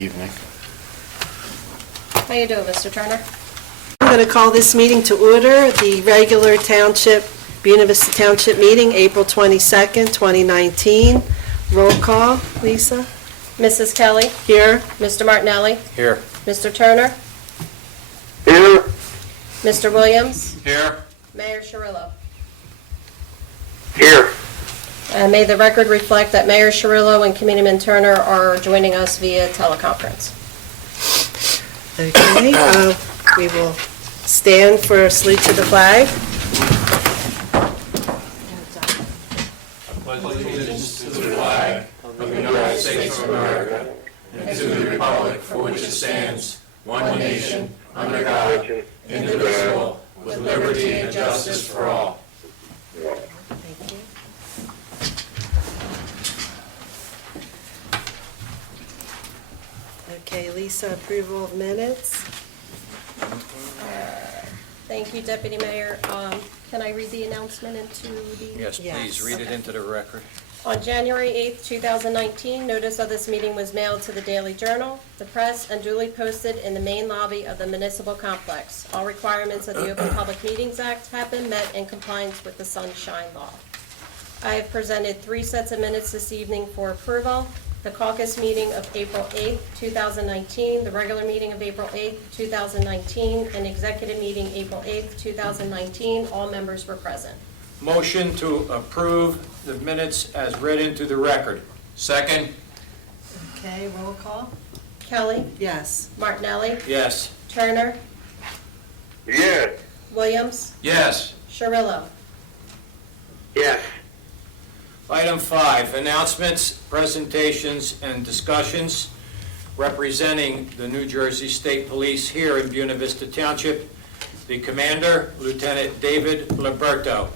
Evening. How you doing, Mr. Turner? I'm going to call this meeting to order, the regular Buena Vista Township meeting, April 22nd, 2019. Roll call, Lisa? Mrs. Kelly? Here. Mr. Martinelli? Here. Mr. Turner? Here. Mr. Williams? Here. Mayor Cirillo? Here. May the record reflect that Mayor Cirillo and Committeeman Turner are joining us via teleconference. Okay, we will stand for a salute to the flag. Pledge allegiance to the flag of the United States of America and to the republic for which it stands, one nation, under God, indivisible, with liberty and justice for all. Thank you. Okay, Lisa, approval of minutes. Thank you, Deputy Mayor. Can I read the announcement into the... Yes, Yes. please, read it into the record. On January 8th, 2019, notice of this meeting was mailed to the Daily Journal, the press, and duly posted in the main lobby of the municipal complex. All requirements of the Open Public Meetings Act have been met in compliance with the Sunshine Law. I have presented 3 sets of minutes this evening for approval. The caucus meeting of April 8th, 2019, the regular meeting of April 8th, 2019, and executive meeting April 8th, 2019. All members were present. Motion to approve the minutes as read into the record. Second? Okay, roll call? Kelly, Yes. Martinelli, Yes. Turner, Yes. Williams, Yes. Cirillo. Yes. Item 5, announcements, presentations, and discussions representing the New Jersey State Police here in Buena Vista Township. The Commander, Lieutenant David Liberto.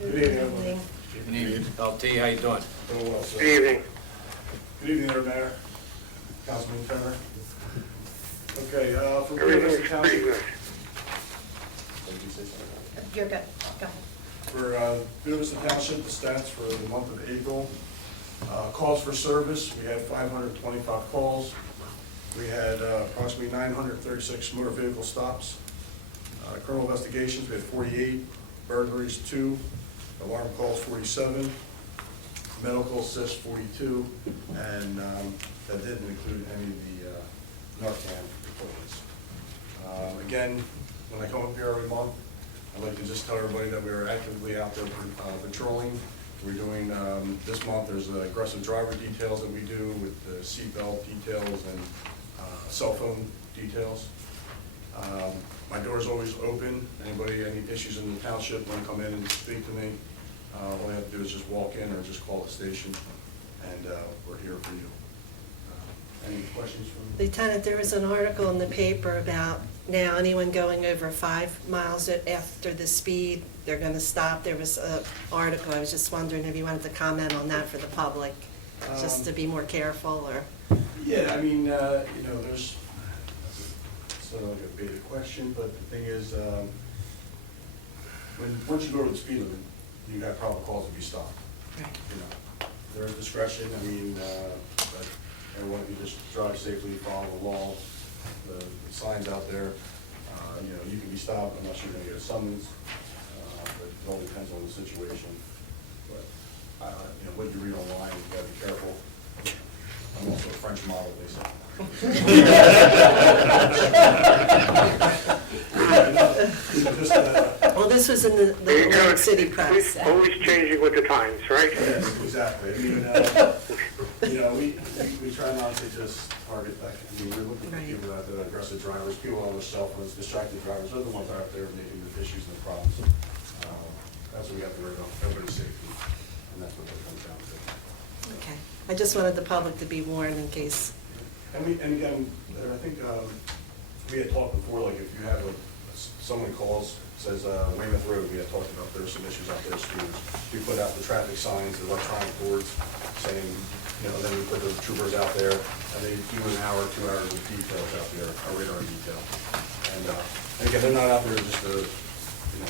Good evening. Good evening. LT, how you doing? Doing well, sir. Good evening. Good evening there, Mayor, Councilman Turner. Okay, for Buena Everything's Vista pretty Township. good. Did you say something? You're good. Go ahead. For Buena Vista Township, the stats for the month of April, calls for service, we had 525 calls. We had approximately 936 motor vehicle stops. Criminal investigations, we had 48, burglaries 2, alarm calls 47, medical assist 42, and that didn't include any of the Narcan reports. Again, when I come up here every month, I'd like to just tell everybody that we are actively out there patrolling. We're doing, this month, there's aggressive driver details that we do with the seatbelt details and cell phone details. My door's always open. Anybody, any issues in the township want to come in and speak to me, all they have to do is just walk in or just call the station, and we're here for you. Any questions from me? Lieutenant, there was an article in the paper about now anyone going over 5 miles after the speed, they're going to stop. There was an article, I was just wondering if you wanted to comment on that for the public, just to be more careful, or? Yeah, I mean, there's, it's sort of like a basic question, but the thing is, once you go to the speed limit, you got probable cause to be stopped. Right. You know, there is discretion, I mean, but everyone, if you just drive safely, follow the law, the signs out there, you can be stopped unless you're gonna get a summons, but it all depends on the situation. But, what you read online, you gotta be careful. I'm also a French model, they say. Well, this was in the There you go. Atlantic City press. Always changing with the times, right? Yes, exactly. I mean, we try not to just target that. I mean, we're looking for Right. people that are aggressive drivers, people on their cell phones, distracted drivers. They're the ones out there making the issues and the problems. That's what we have to worry about, everybody's safety, and that's what that comes down to. Okay. I just wanted the public to be warned in case. And again, I think we had talked before, like if you have someone calls, says Weymouth Road, we had talked about there's some issues out there, students. We put out the traffic signs, the electronic boards saying, then we put those troopers out there, and they do an hour, 2 hours of details out there, our radar detail. And again, they're not out there just to,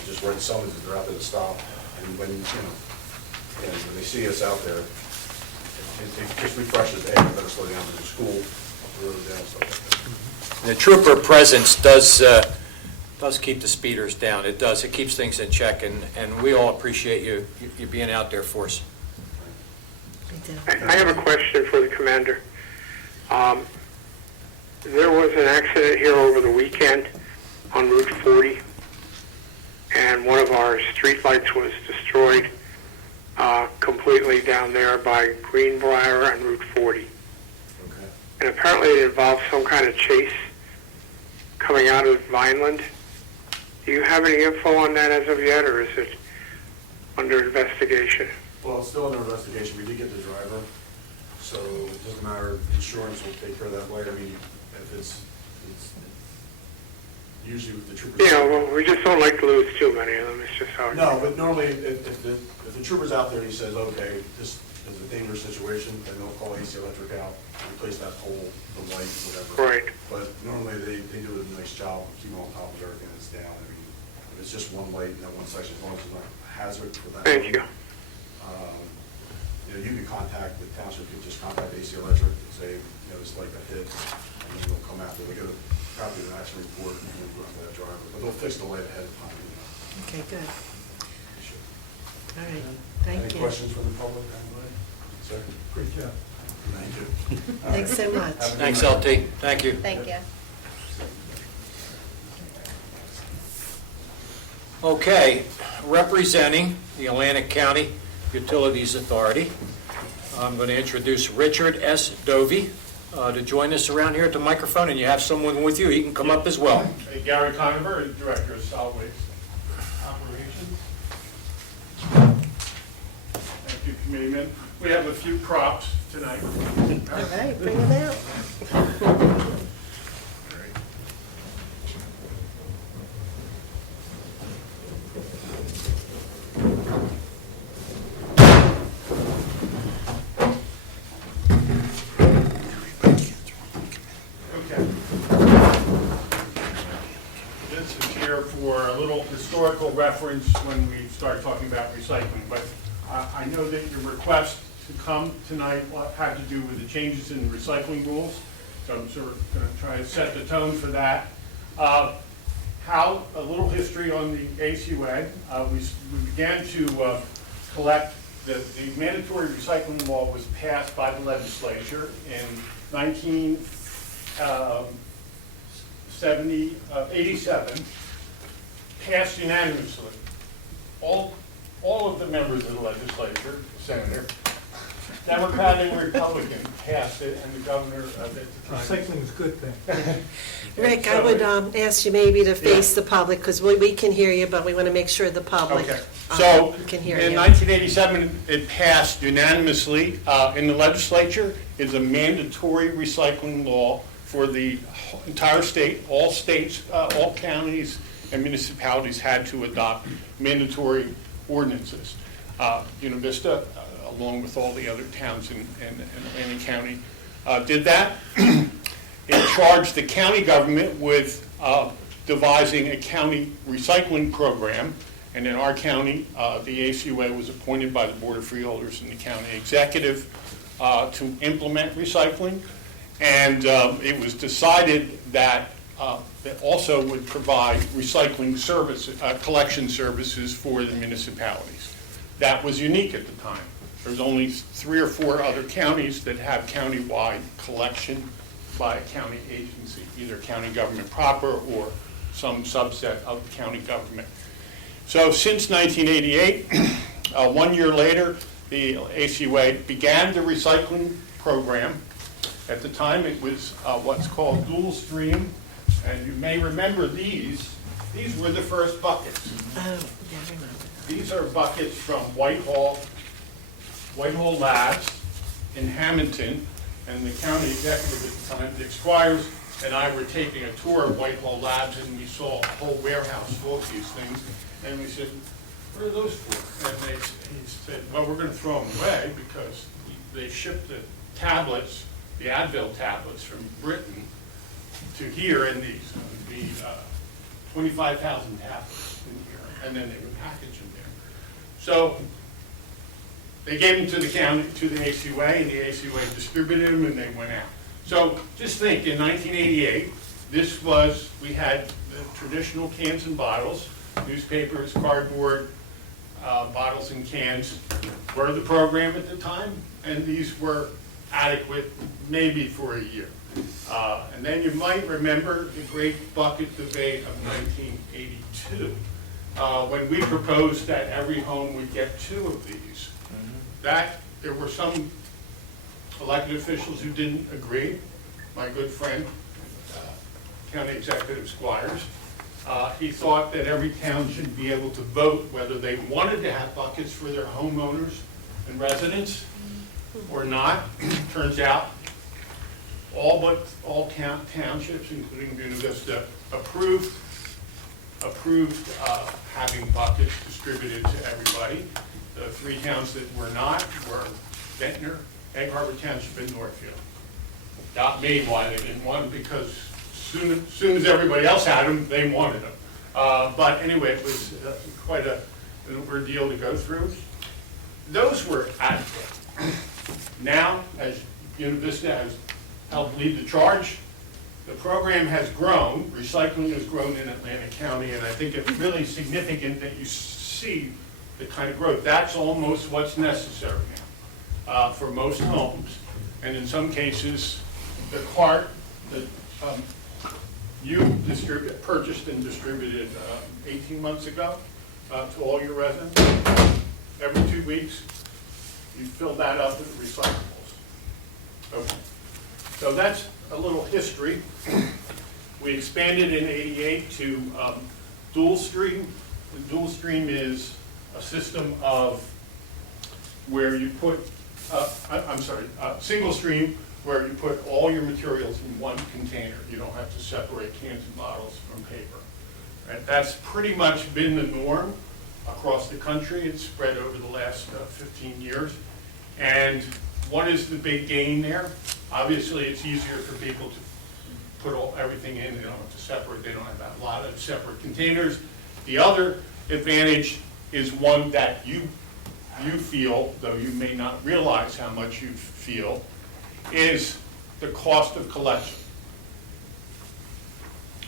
just write summonses, they're out there to stop. And when they see us out there, it just refreshes, hey, you better slow down to the school, up the road down, stuff like that. The trooper presence does keep the speeders down. It does. It keeps things in check, and we all appreciate you being out there for us. I have a question for the commander. There was an accident here over the weekend on Route 40, and one of our streetlights was destroyed completely down there by Greenbrier and Route 40. Okay. And apparently it involved some kind of chase coming out of Vineland. Do you have any info on that as of yet, or is it under investigation? Well, it's still under investigation. We did get the driver, so it doesn't matter. Insurance will take care of that later. I mean, if it's usually with the troopers. Yeah, well, we just don't like to lose too many of them. It's just how it No, but normally if the trooper's out there and he says, okay, this is a dangerous situation, then they'll call AC Electric out, replace that pole, the light, whatever. Right. But normally they do a nice job of keeping on top of everything that's down. I mean, if it's just one light in that one section, as long as it's not a hazard for that. Thank you. You can contact, the township could just contact AC Electric and say, this light got hit, and then they'll come after, they get probably an accident report, and then go after that driver, but they'll fix the light ahead of time, Okay, good. They should. All right, thank Any you. questions from the public, anybody? Sir? Great job. Thank you. All Thanks right. so much. Have a good Thanks, night. LT. Thank you. Thank you. Okay, representing the Atlantic County Utilities Authority, I'm going to introduce Richard S. Dovey to join us around here at the microphone, and you have someone with you. He can come up as well. Hey, Gary Conover, Director of Solid Waste Operations. Thank you, Committeeman. We have a few props tonight. All right, bring them out. Okay. This is here for a little historical reference when we start talking about recycling, but I know that your request to come tonight had to do with the changes in the recycling rules, so I'm sort of going to try to set the tone for that. A little history on the ACUA. We began to collect, the mandatory recycling law was passed by the legislature in 1987, passed unanimously. All of the members of the legislature, Senator, Democrat and Republican, passed it, and the governor at the time. Recycling is a good thing. Rick, I would ask you maybe to face the public, because we can hear you, but we want to make sure the public Okay, so can hear in you. 1987, it passed unanimously in the legislature. It's a mandatory recycling law for the entire state. All states, all counties and municipalities had to adopt mandatory ordinances. Vista, along with all the other towns in Atlantic County, did that. It charged the county government with devising a county recycling program, and in our county, the ACUA was appointed by the Board of Freeholders and the county executive to implement recycling, and it was decided that that also would provide recycling service, collection services for the municipalities. That was unique at the time. There's only 3 or 4 other counties that have countywide collection by a county agency, either county government proper or some subset of the county government. So since 1988, 1 year later, the ACUA began the recycling program. At the time, it was what's called dual stream, and you may remember these. These were the first buckets. Oh, yeah, I remember. These are buckets from Whitehall Labs in Hamilton, and the county executive at the time, Dick Squires, and I were taking a tour of Whitehall Labs, and we saw a whole warehouse full of these things, and we said, what are those for? And he said, well, we're going to throw them away because they shipped the tablets, the Advil tablets from Britain to here, and these would be 25,000 tablets in here, and then they would package them there. So they gave them to the county, to the ACUA, and the ACUA distributed them, and they went out. So just think, in 1988, we had the traditional cans and bottles, newspapers, cardboard, bottles and cans were the program at the time, and these were adequate maybe for a year. And then you might remember the great bucket debate of 1982, when we proposed that every home would get 2 of these. That there were some elected officials who didn't agree. My good friend, County Executive Squires, he thought that every town should be able to vote whether they wanted to have buckets for their homeowners and residents or not. Turns out, all townships, including Buena Vista, approved having buckets distributed to everybody. The 3 towns that were not were Ventnor, Egg Harbor Township, and Northfield. Got me why they didn't want them, because soon as everybody else had them, they wanted them. But anyway, it was quite an ordeal to go through. Those were adequate. Now, as Buena Vista has helped lead the charge, the program has grown, recycling has grown in Atlantic County, and I think it's really significant that you see the kind of growth. That's almost what's necessary now for most homes. And in some cases, the cart that you purchased and distributed 18 months ago to all your residents, every 2 weeks, you fill that up with recyclables. Okay. So that's a little history. We expanded in '88 to dual stream. The dual stream is a system of where you put, single stream, where you put all your materials in one container. You don't have to separate cans and bottles from paper. Right? That's pretty much been the norm across the country. It's spread over the last 15 years. And what is the big gain there? Obviously, it's easier for people to put everything in. They don't have to separate. They don't have a lot of separate containers. The other advantage is one that you feel, though you may not realize how much you feel, is the cost of collection.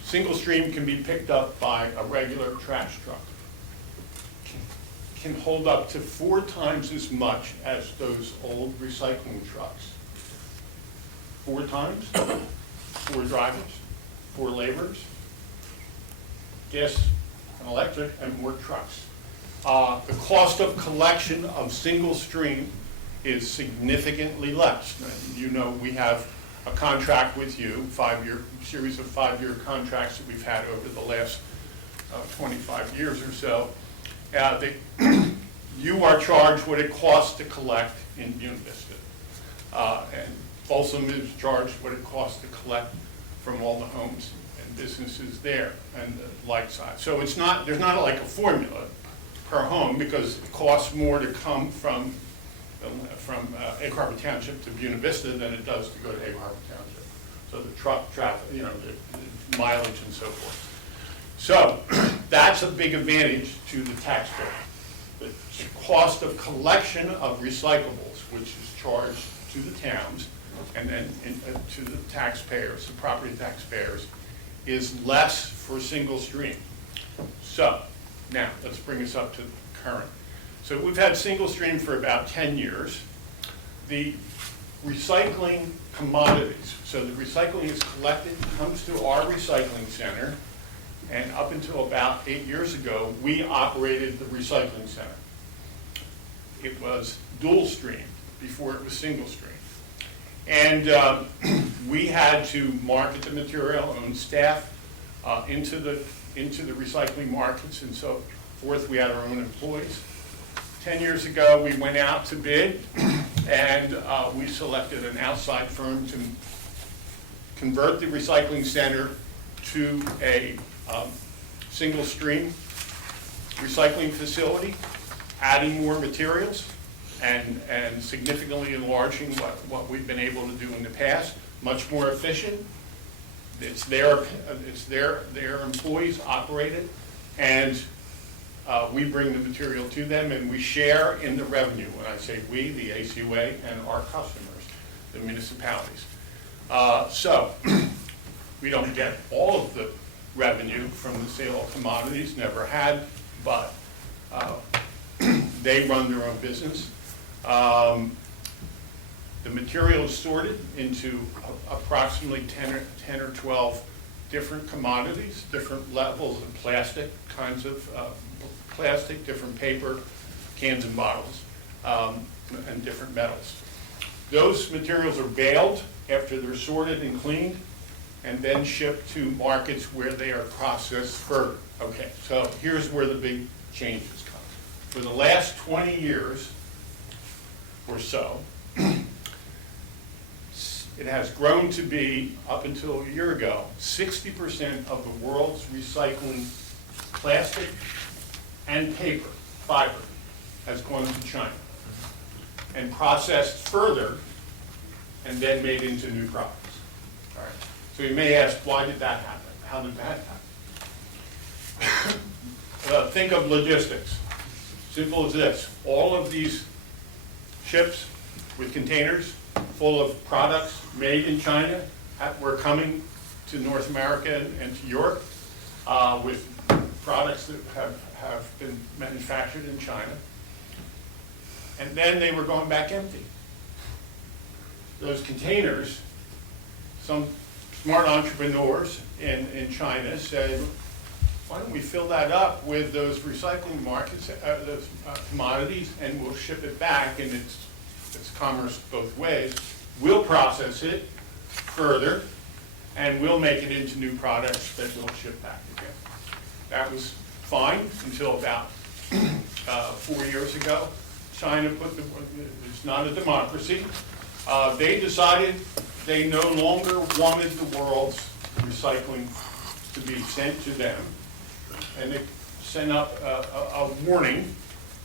Single stream can be picked up by a regular trash truck. Can hold up to 4 times as much as those old recycling trucks. 4 times, 4 drivers, 4 laborers, gas and electric, and more trucks. The cost of collection of single stream is significantly less. You know, we have a contract with you, series of 5-year contracts that we've had over the last 25 years or so. You are charged what it costs to collect in Buena Vista. And Folsom is charged what it costs to collect from all the homes and businesses there and the like size. So there's not like a formula per home, because it costs more to come from Egg Harbor Township to Buena Vista than it does to go to Egg Harbor Township. So the truck traffic, the mileage and so forth. So that's a big advantage to the taxpayer. The cost of collection of recyclables, which is charged to the towns and then to the taxpayers, the property taxpayers, is less for single stream. So now let's bring us up to current. So we've had single stream for about 10 years. The recycling commodities, so the recycling is collected, comes to our recycling center, and up until about 8 years ago, we operated the recycling center. It was dual stream before it was single stream. And we had to market the material, own staff into the recycling markets and so forth. We had our own employees. 10 years ago, we went out to bid, and we selected an outside firm to convert the recycling center to a single stream recycling facility, adding more materials and significantly enlarging what we've been able to do in the past, much more efficient. It's their employees operate it, and we bring the material to them and we share in the revenue. When I say we, the ACUA and our customers, the municipalities. So we don't get all of the revenue from the sale of commodities, never had, but they run their own business. The material is sorted into approximately 10 or 12 different commodities, different levels of plastic, kinds of plastic, different paper, cans and bottles, and different metals. Those materials are baled after they're sorted and cleaned, and then shipped to markets where they are processed further. Okay, so here's where the big changes come. For the last 20 years or so, it has grown to be, up until a year ago, 60% of the world's recycling plastic and paper, fiber, has gone to China and processed further and then made into new products. All right. So you may ask, why did that happen? How did that happen? Think of logistics. Simple as this. All of these ships with containers full of products made in China were coming to North America and to Europe with products that have been manufactured in China. And then they were going back empty. Those containers, some smart entrepreneurs in China said, why don't we fill that up with those recycling markets, those commodities, and we'll ship it back, and it's commerce both ways. We'll process it further, and we'll make it into new products that we'll ship back again. That was fine until about 4 years ago. China it's not a democracy. They decided they no longer wanted the world's recycling to be sent to them, and they sent up a warning.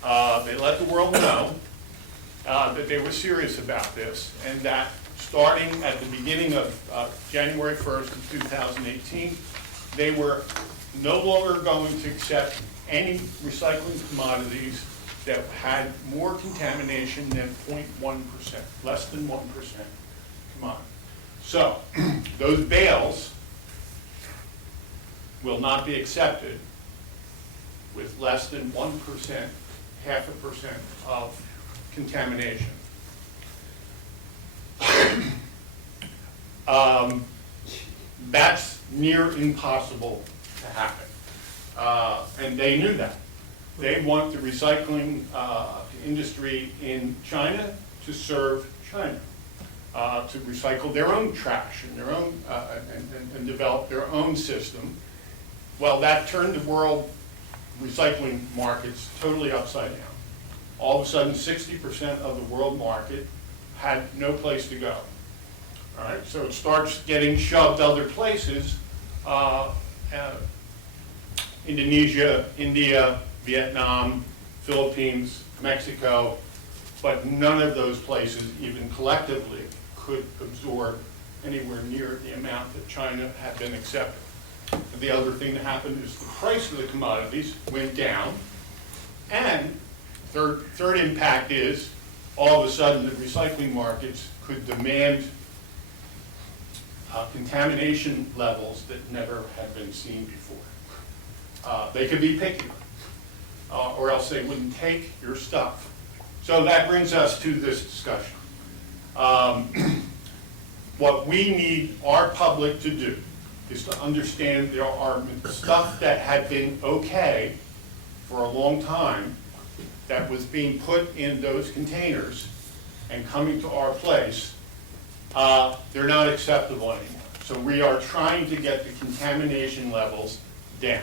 They let the world know that they were serious about this, and that starting at the beginning of January 1st of 2018, they were no longer going to accept any recycling commodities that had more contamination than 0.1%, less than 1%. Come on. So those bales will not be accepted with less than 1%, 0.5% of contamination. That's near impossible to happen. And they knew that. They want the recycling industry in China to serve China, to recycle their own trash and their own and develop their own system. Well, that turned the world recycling markets totally upside down. All of a sudden, 60% of the world market had no place to go. All right, so it starts getting shoved other places, Indonesia, India, Vietnam, Philippines, Mexico, but none of those places even collectively could absorb anywhere near the amount that China had been accepting. The other thing that happened is the price of the commodities went down, and third impact is all of a sudden the recycling markets could demand contamination levels that never had been seen before. They could be picky, or else they wouldn't take your stuff. So that brings us to this discussion. What we need our public to do is to understand there are stuff that had been okay for a long time that was being put in those containers and coming to our place. They're not acceptable anymore. So we are trying to get the contamination levels down.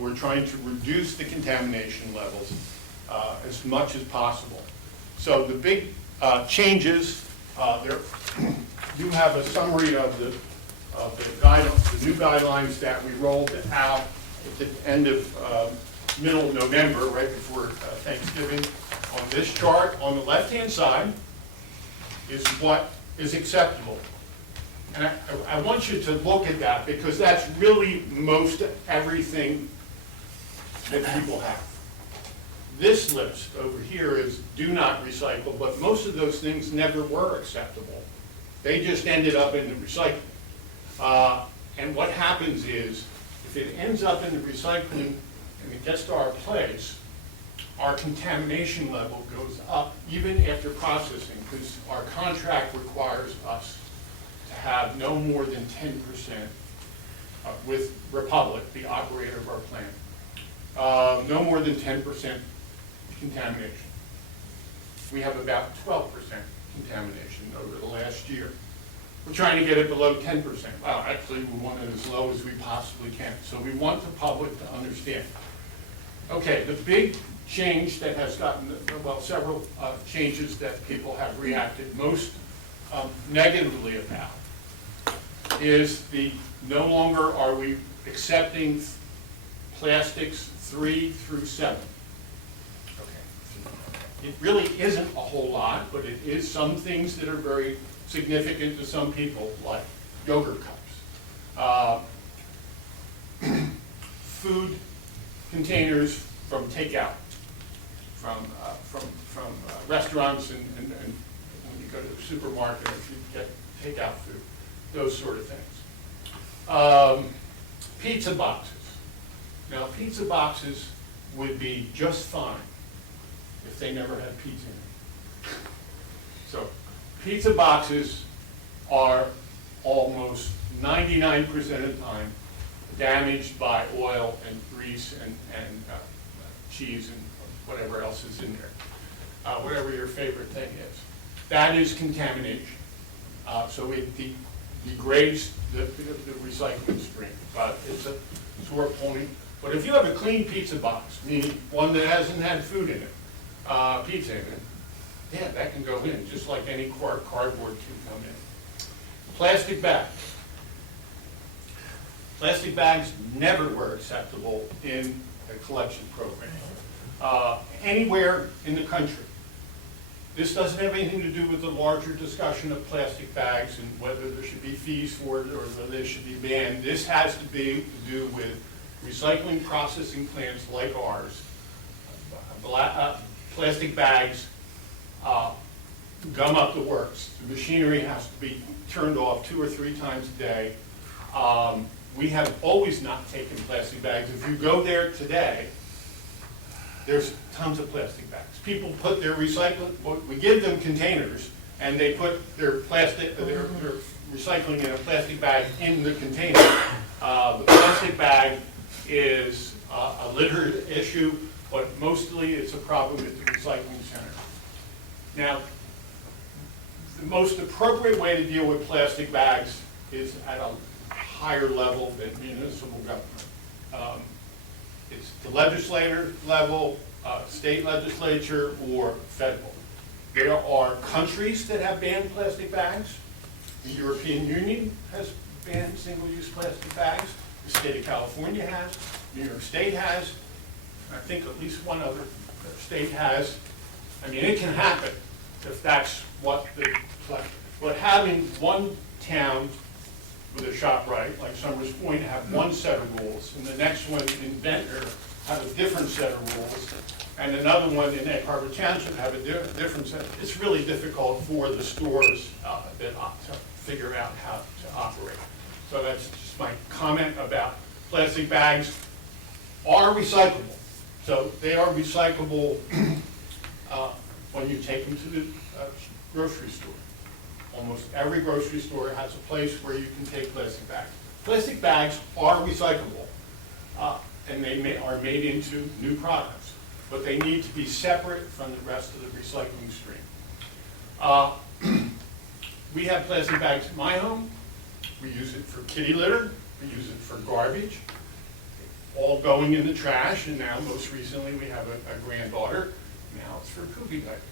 We're trying to reduce the contamination levels as much as possible. So the big changes, there you have a summary of the new guidelines that we rolled out at the end of middle of November, right before Thanksgiving. On this chart, on the left-hand side, is what is acceptable. And I want you to look at that, because that's really most everything that people have. This list over here is do not recycle, but most of those things never were acceptable. They just ended up in the recycling. And what happens is, if it ends up in the recycling and it gets to our place, our contamination level goes up even after processing, because our contract requires us to have no more than 10% with Republic, the operator of our plant, no more than 10% contamination. We have about 12% contamination over the last year. We're trying to get it below 10%. Well, actually, we want it as low as we possibly can. So we want the public to understand. Okay, the big change that has gotten, well, several changes that people have reacted most negatively about is the no longer are we accepting plastics 3 through 7. Okay. It really isn't a whole lot, but it is some things that are very significant to some people, like yogurt cups, food containers from takeout, from restaurants and when you go to the supermarket, if you get takeout food, those sort of things. Pizza boxes. Now, pizza boxes would be just fine if they never had pizza in them. So, pizza boxes are almost 99% of the time damaged by oil and grease and cheese and whatever else is in there, whatever your favorite thing is. That is contamination. So it degrades the recycling stream. But it's a sore point. But if you have a clean pizza box, meaning one that hasn't had food in it, pizza in it, yeah, that can go in, just like any cardboard can come in. Plastic bags. Plastic bags never were acceptable in a collection program, anywhere in the country. This doesn't have anything to do with the larger discussion of plastic bags and whether there should be fees for it or whether they should be banned. This has to do with recycling processing plants like ours. Plastic bags gum up the works. The machinery has to be turned off 2 or 3 times a day. We have always not taken plastic bags. If you go there today, there's tons of plastic bags. People put their recycling, we give them containers, and they put their recycling in a plastic bag in the container. The plastic bag is a litter issue, but mostly it's a problem at the recycling center. Now, the most appropriate way to deal with plastic bags is at a higher level than municipal government. It's the legislator level, state legislature, or federal. There are countries that have banned plastic bags. The European Union has banned single-use plastic bags. The state of California has. New York State has. I think at least one other state has. I mean, it can happen if that's what the plastic. But having one town with a ShopRite, like Summers Point, have one set of rules, and the next one in Ventnor have a different set of rules, and another one in Egg Harbor Township have a different set. It's really difficult for the stores to figure out how to operate. So that's just my comment about plastic bags are recyclable. So they are recyclable when you take them to the grocery store. Almost every grocery store has a place where you can take plastic bags. Plastic bags are recyclable, and they are made into new products, but they need to be separate from the rest of the recycling stream. We have plastic bags at my home. We use it for kitty litter. We use it for garbage, all going in the trash, and now most recently we have a granddaughter. Now it's for poopy diapers.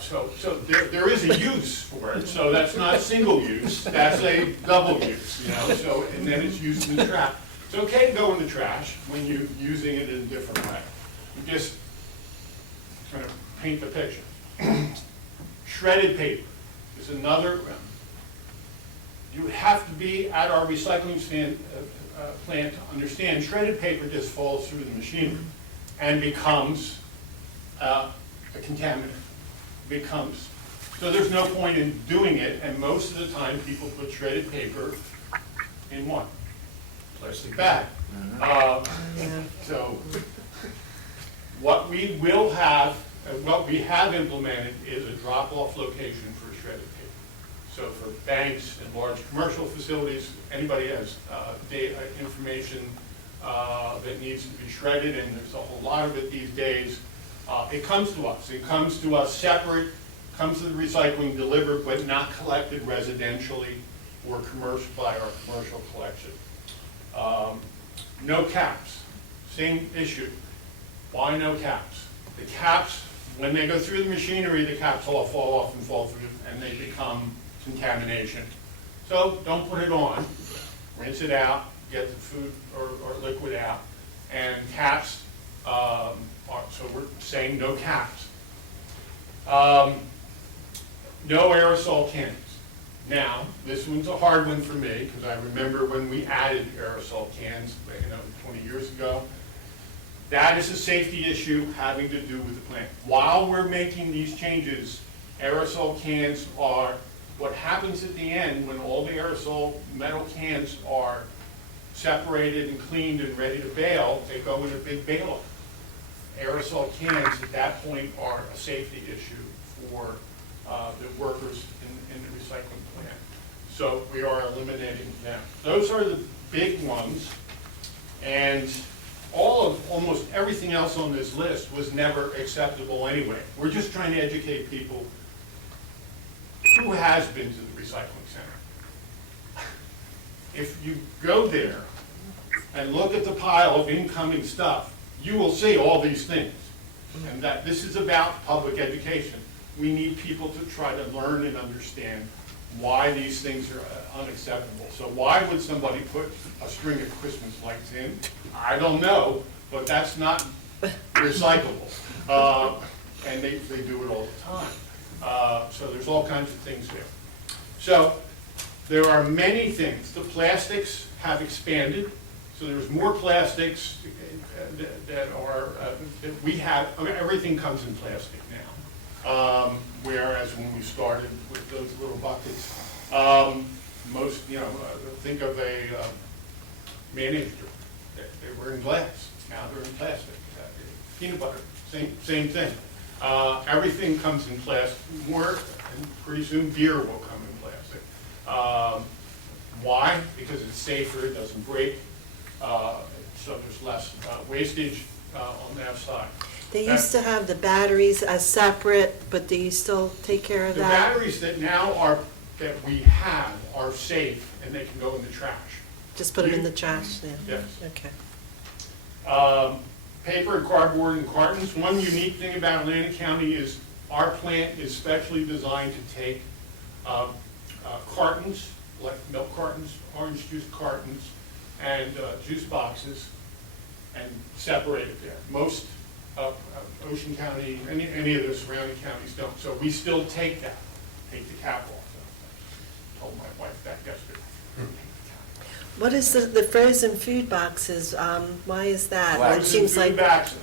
So there is a use for it. So that's not single use. That's a double use. You know. So and then it's used in the trash. It's okay to go in the trash when you're using it in a different way. I'm just trying to paint the picture. Shredded paper is another. You have to be at our recycling plant to understand shredded paper just falls through the machinery and becomes a contaminant. So there's no point in doing it, and most of the time people put shredded paper in what? Plastic bag. So what we will have, what we have implemented is a drop-off location for shredded paper. So for banks and large commercial facilities, anybody has data information that needs to be shredded, and there's a whole lot of it these days, it comes to us. It comes to us separate, comes to the recycling delivered, but not collected residentially or commercial by our commercial collection. No caps, same issue. Why no caps? The caps, when they go through the machinery, the caps all fall off and fall through, and they become contamination. So don't put it on, rinse it out, get the food or liquid out, and caps, so we're saying no caps. No aerosol cans. Now, this one's a hard one for me, because I remember when we added aerosol cans, 20 years ago. That is a safety issue having to do with the plant. While we're making these changes, aerosol cans are, what happens at the end when all the aerosol metal cans are separated and cleaned and ready to bale, they go in a big baler. Aerosol cans at that point are a safety issue for the workers in the recycling plant. So we are eliminating them. Those are the big ones, and almost everything else on this list was never acceptable anyway. We're just trying to educate people. Who has been to the recycling center? If you go there and look at the pile of incoming stuff, you will see all these things. And that this is about public education. We need people to try to learn and understand why these things are unacceptable. So why would somebody put a string of Christmas lights in? I don't know, but that's not recyclable. And they do it all the time. So there's all kinds of things there. So there are many things. The plastics have expanded. So there's more plastics that are, that we have. I mean, everything comes in plastic now. Whereas when we started with those little buckets, most, think of a mayonnaise jar. They were in glass. Now they're in plastic. Peanut butter, same thing. Everything comes in plastic. More, and pretty soon beer will come in plastic. Why? Because it's safer, it doesn't break, so there's less wastage on that side. They used to have the batteries as separate, but do you still take care of The that? batteries that now are, that we have are safe and they can go in the trash. Just put them in the trash then? Yes. Okay. Paper and cardboard and cartons. One unique thing about Atlantic County is our plant is specially designed to take cartons, like milk cartons, orange juice cartons, and juice boxes, and separate it there. Most Ocean County, any of the surrounding counties don't. So we still take that, take the cap off. I told my wife that yesterday. What is the frozen food boxes? Why is that? It seems like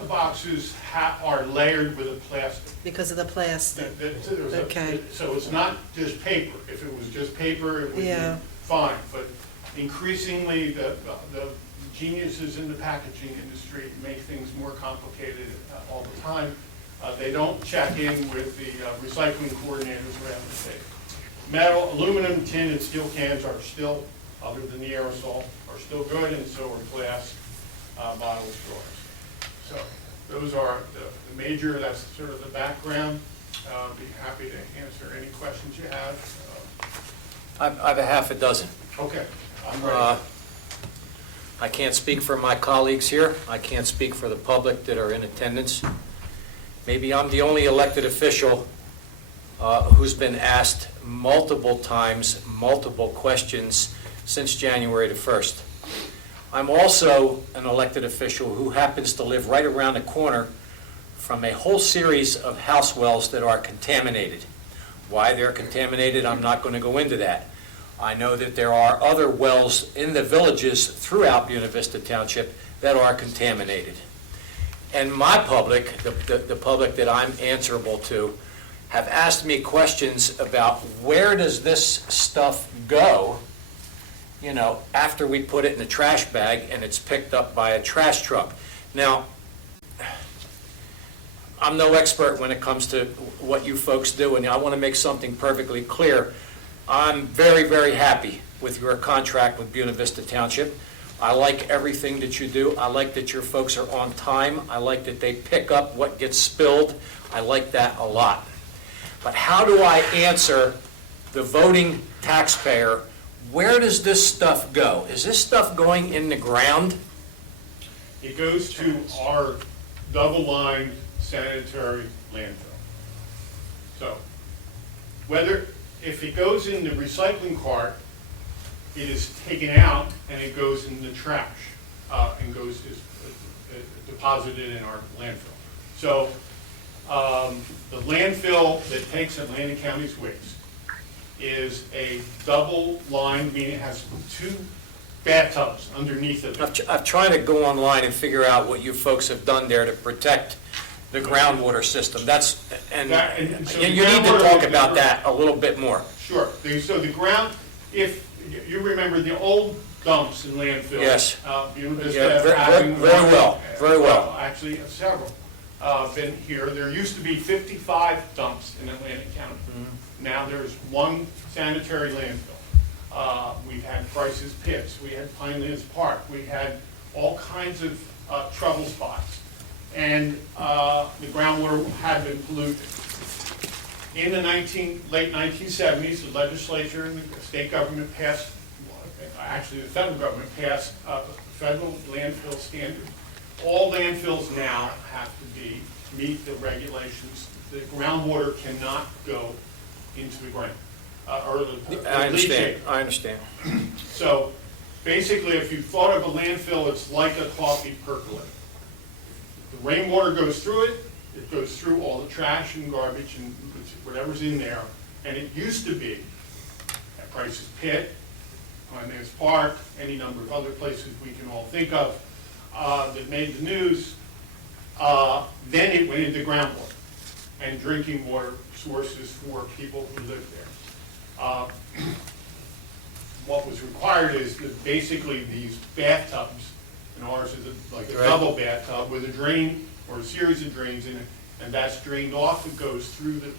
Boxes are layered with a plastic. because of the plastic. Okay. So it's not just paper. If it was just paper, it would be fine. But increasingly, the geniuses in the packaging industry make things more complicated all the time. They don't check in with the recycling coordinators around the state. Metal, aluminum, tin, and steel cans are still, other than the aerosol, are still good, and so are glass bottle straws. So those are the major, that's sort of the background. Be happy to answer any questions you have. I have a half a dozen. Okay, I'm ready. I can't speak for my colleagues here. I can't speak for the public that are in attendance. Maybe I'm the only elected official who's been asked multiple times, multiple questions since January the 1st. I'm also an elected official who happens to live right around the corner from a whole series of house wells that are contaminated. Why they're contaminated, I'm not going to go into that. I know that there are other wells in the villages throughout Buena Vista Township that are contaminated. And my public, the public that I'm answerable to, have asked me questions about where does this stuff go, you know, after we put it in a trash bag and it's picked up by a trash truck. Now, I'm no expert when it comes to what you folks do, and I want to make something perfectly clear. I'm very, very happy with your contract with Buena Vista Township. I like everything that you do. I like that your folks are on time. I like that they pick up what gets spilled. I like that a lot. But how do I answer the voting taxpayer, where does this stuff go? Is this stuff going in the ground? It goes to our double-lined sanitary landfill. So, if it goes in the recycling cart, it is taken out and it goes in the trash and is deposited in our landfill. So, the landfill that takes Atlantic County's waste is a double-lined, meaning it has 2 bathtubs underneath of it. I've tried to go online and figure out what you folks have done there to protect the groundwater system. So You need to talk about that a little bit more. Sure. So the ground, if you remember the old dumps in landfills. Yes. Buena Vista Yeah, having very one- well, very well. Actually, several been here. There used to be 55 dumps in Atlantic County. Mm-hmm. Now there's 1 sanitary landfill. We've had Price's Pits, we had Pinelands Park, we had all kinds of trouble spots. And the groundwater had been polluted. In the late 1970s, the legislature and the state government passed, actually the federal government passed a federal landfill standard. All landfills now have to meet the regulations. The groundwater cannot go into the ground. Or the I understand, leachate. I understand. So basically, if you thought of a landfill, it's like a coffee percolator. The rainwater goes through it, it goes through all the trash and garbage and whatever's in there. And it used to be at Price's Pit, Pinelands Park, any number of other places we can all think of that made the news. Then it went into groundwater and drinking water sources for people who live there. What was required is that basically these bathtubs, and ours is like a Right. double bathtub with a drain or a series of drains in it, and that's drained off. It goes through the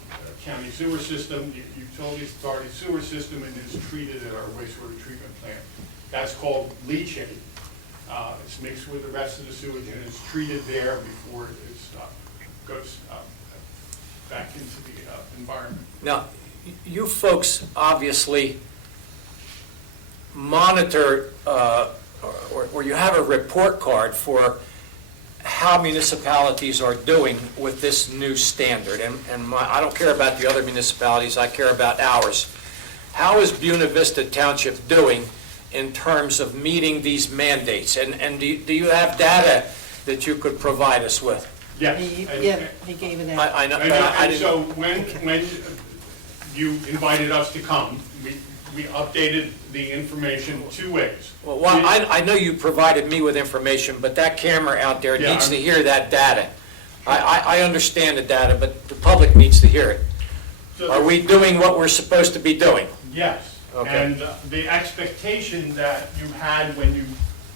county sewer system, utility authority sewer system, and is treated at our wastewater treatment plant. That's called leachate. It's mixed with the rest of the sewage and it's treated there before it goes back into the environment. Now, you folks obviously monitor, or you have a report card for how municipalities are doing with this new standard. And I don't care about the other municipalities, I care about ours. How is Buena Vista Township doing in terms of meeting these mandates? And do you have data that you could provide us with? Yes. He gave it out. I know, And I and didn't. so when you invited us to come, we updated the information 2 ways. Well, I know you provided me with information, but that camera out there Yeah, needs to hear that data. I understand the data, but the public needs to hear it. So Are we doing what we're supposed to be doing? Yes. Okay. And the expectation that you had when you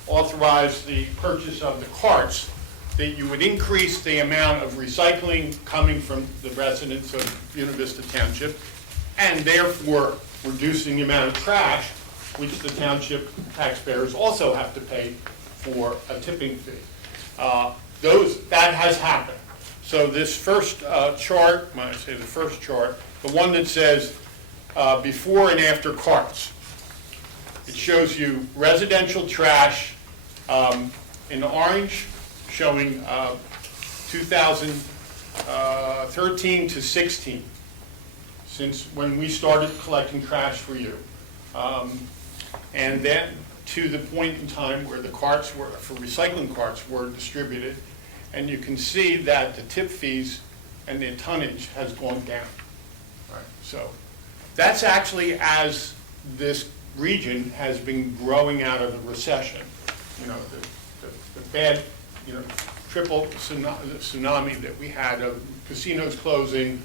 authorized the purchase of the carts, that you would increase the amount of recycling coming from the residents of Buena Vista Township, and therefore reducing the amount of trash, which the township taxpayers also have to pay for a tipping fee. That has happened. So this first chart, when I say the first chart, the one that says before and after carts, it shows you residential trash in orange, showing 2013 to 16, since when we started collecting trash for you. And then to the point in time where the carts were, for recycling carts were distributed, and you can see that the tip fees and the tonnage has gone down. Right. So that's actually as this region has been growing out of the recession. You know, the bad, you know, triple tsunami that we had of casinos closing,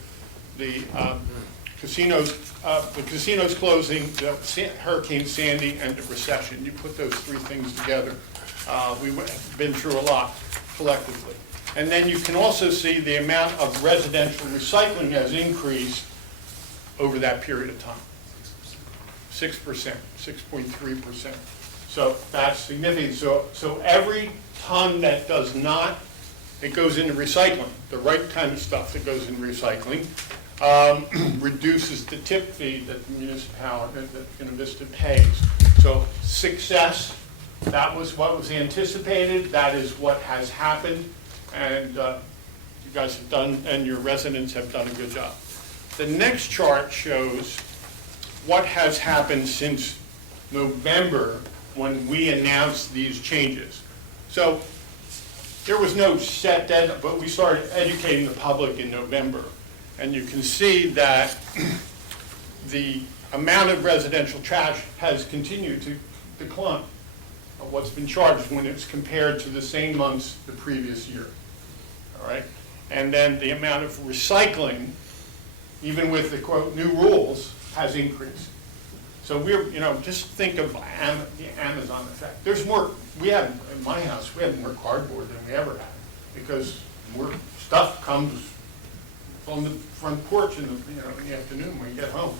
the casinos closing, the Hurricane Sandy, and the recession. You put those three things together, we've been through a lot collectively. And then you can also see the amount of residential recycling has increased over that period of time. 6%, 6.3%. So that's significant. So every ton that does not, it goes into recycling, the right kind of stuff that goes into recycling, reduces the tip fee that the municipality, that Buena Vista pays. So success, that was what was anticipated, that is what has happened, and you guys have done, and your residents have done a good job. The next chart shows what has happened since November when we announced these changes. So there was no set deadline, but we started educating the public in November. And you can see that the amount of residential trash has continued to decline of what's been charged when it's compared to the same months the previous year. All right? And then the amount of recycling, even with the quote new rules, has increased. So we're, you know, just think of the Amazon effect. There's more, we have, in my house, we have more cardboard than we ever had because more stuff comes on the front porch in the, you know, in the afternoon when you get home.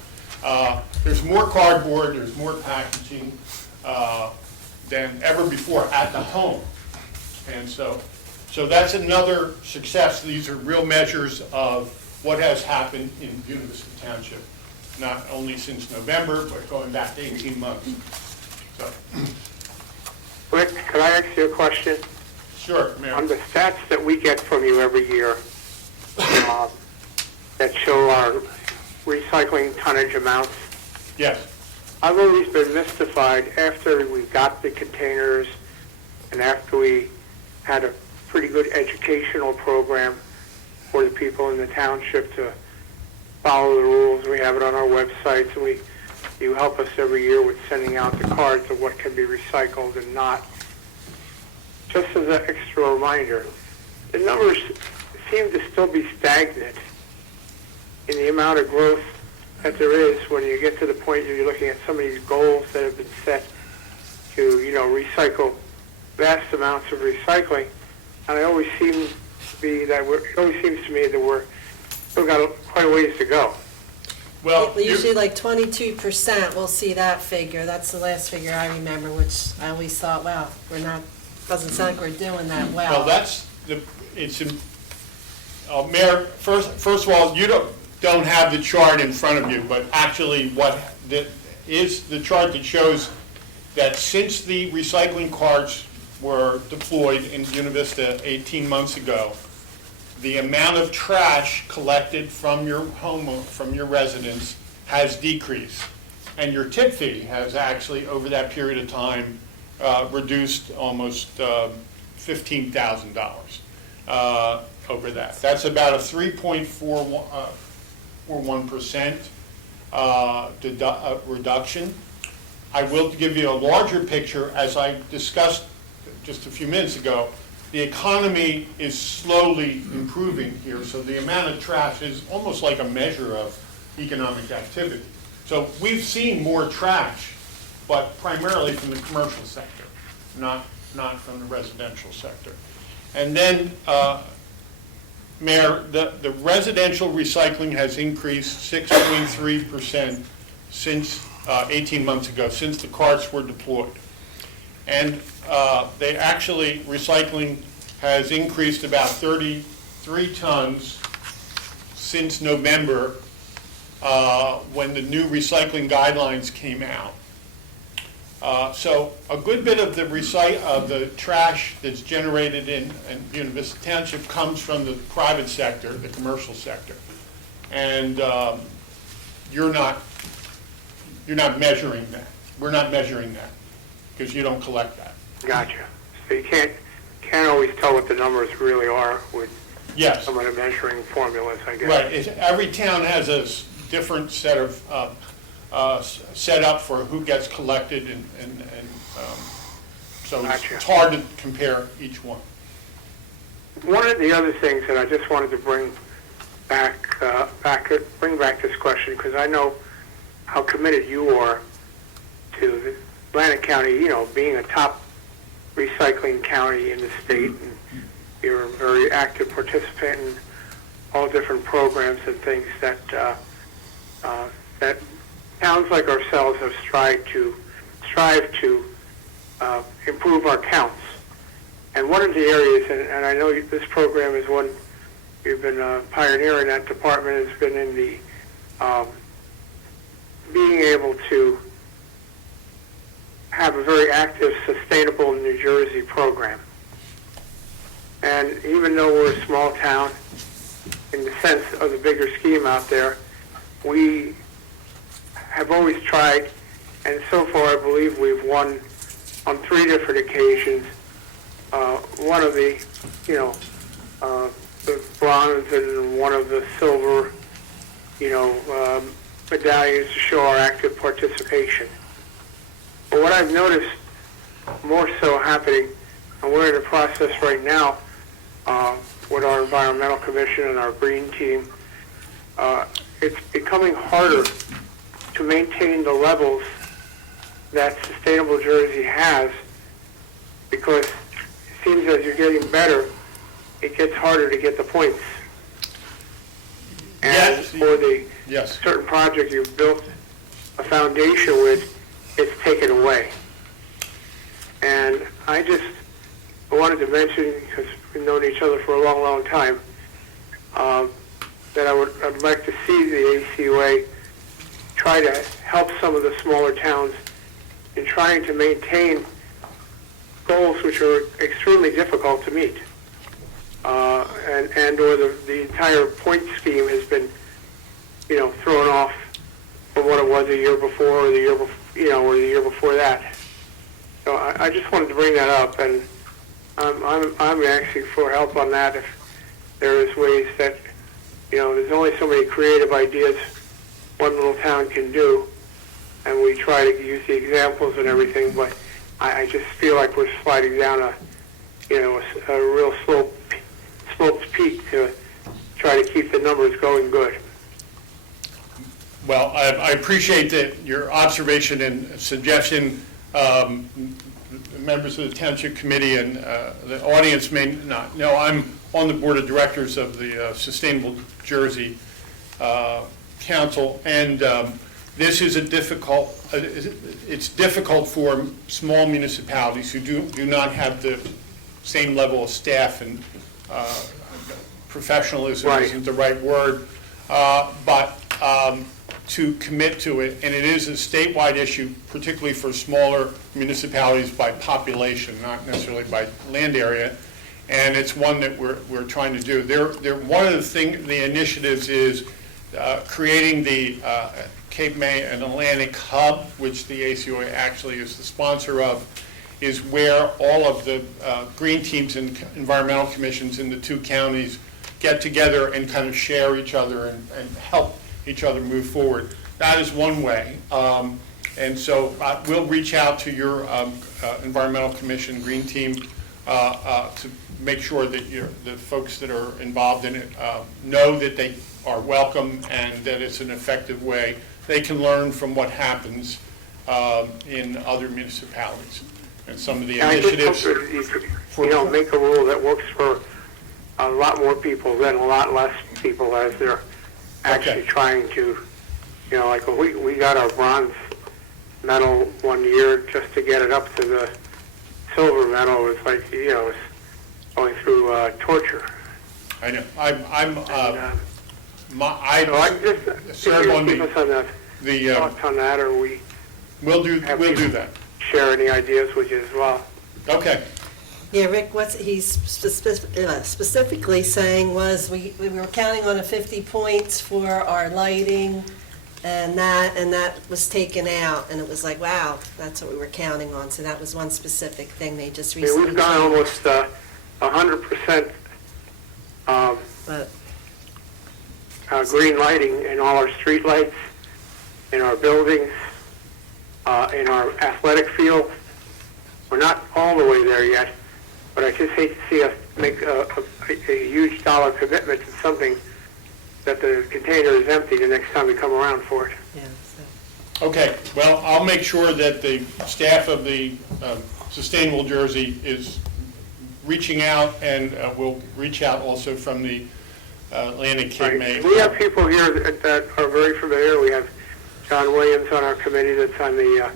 There's more cardboard, there's more packaging than ever before at the home. And so that's another success. These are real measures of what has happened in Buena Vista Township, not only since November, but going back to 18 months. So. Rick, could I ask you a question? Sure, Mayor. On the stats that we get from you every year that show our recycling tonnage amounts, Yes. I've always been mystified after we got the containers and after we had a pretty good educational program for the people in the township to follow the rules. We have it on our websites, and you help us every year with sending out the cards of what can be recycled and not. Just as an extra reminder, the numbers seem to still be stagnant in the amount of growth that there is when you get to the point where you're looking at some of these goals that have been set to, you know, recycle vast amounts of recycling. And it always seems to me that we're still got quite a ways to go. Well, Usually like 22%, we'll see that figure. That's the last figure I remember, which I always thought, wow, doesn't sound like we're doing that well. Well, that's Mayor, first of all, you don't have the chart in front of you, but actually is the chart that shows that since the recycling carts were deployed in Buena Vista 18 months ago, the amount of trash collected from your home, from your residence, has decreased. And your tip fee has actually, over that period of time, reduced almost $15,000 over that. That's about a 3.41% reduction. I will give you a larger picture. As I discussed just a few minutes ago, the economy is slowly improving here, so the amount of trash is almost like a measure of economic activity. So we've seen more trash, but primarily from the commercial sector, not from the residential sector. And then, Mayor, the residential recycling has increased 6.3% since 18 months ago, since the carts were deployed. And they actually, recycling has increased about 33 tons since November when the new recycling guidelines came out. So a good bit of the trash that's generated in Buena Vista Township comes from the private sector, the commercial sector. And you're not measuring that. We're not measuring that because you don't collect that. Gotcha. So you can't always tell what the numbers really are with Yes. some of the measuring formulas, I guess. Right. Every town has a different set of set up for who gets collected, and so Gotcha. it's hard to compare each one. One of the other things that I just wanted to bring back this question, because I know how committed you are to Atlantic County, being a top recycling county in the state, and you're a very active participant in all different programs and things that that towns like ourselves have strive to improve our counts. And one of the areas, and I know this program is one you've been a pioneer in that department, has been in the being able to have a very active, sustainable New Jersey program. And even though we're a small town, in the sense of the bigger scheme out there, we have always tried, and so far I believe we've won on 3 different occasions. One of the bronze and one of the silver, medallions to show our active participation. But what I've noticed more so happening, and we're in a process right now with our environmental commission and our green team, it's becoming harder to maintain the levels that Sustainable Jersey has, because it seems as you're getting better, it gets harder to get the points. And Yes. for the Yes. certain project you've built a foundation with, it's taken away. And I wanted to mention, because we've known each other for a long, long time, that I'd like to see the ACUA try to help some of the smaller towns in trying to maintain goals which are extremely difficult to meet. Or the entire point scheme has been, thrown off from what it was a year before, or the year or the year before that. So I just wanted to bring that up, and I'm asking for help on that. If there is ways that, there's only so many creative ideas one little town can do, and we try to use the examples and everything, but I just feel like we're sliding down a real sloped peak to try to keep the numbers going good. Well, I appreciate your observation and suggestion. Members of the Township Committee and the audience may not know, I'm on the Board of Directors of the Sustainable Jersey Council, and this is it's difficult for small municipalities who do not have the same level of staff, and professionalism Right. isn't the right word, but to commit to it, and it is a statewide issue, particularly for smaller municipalities by population, not necessarily by land area, and it's one that we're trying to do. One of the initiatives is creating the Cape May and Atlantic Hub, which the ACOA actually is the sponsor of, is where all of the green teams and environmental commissions in the 2 counties get together and kind of share each other and help each other move forward. That is one way. And so we'll reach out to your environmental commission, green team, to make sure that the folks that are involved in it know that they are welcome and that it's an effective way. They can learn from what happens in other municipalities. And some of the initiatives. I just hope that you could, make a rule that works for a lot more people than a lot less people, as they're actually trying to, like we got our bronze medal one year just to get it up to the silver medal. It was like, it's going through torture. I know. So I just serve on keep us on the thoughts on that, or we'll do that. share any ideas with you as well. Okay. Yeah, Rick, what he's specifically saying was we were counting on 50 points for our lighting, and that was taken out, and it was like, wow, that's what we were counting on. So that was one specific thing they just I recently mean, we've gone almost 100% But green lighting in all our street lights, in our buildings, in our athletic field. We're not all the way there yet, but I just hate to see us make a huge dollar commitment to something that the container is empty the next time we come around for it. Yeah, Okay, well, I'll make sure that the staff of the Sustainable Jersey is reaching out, and will reach out also from the Atlantic Cape May. We have people here that are very familiar. We have John Williams on our committee that's on the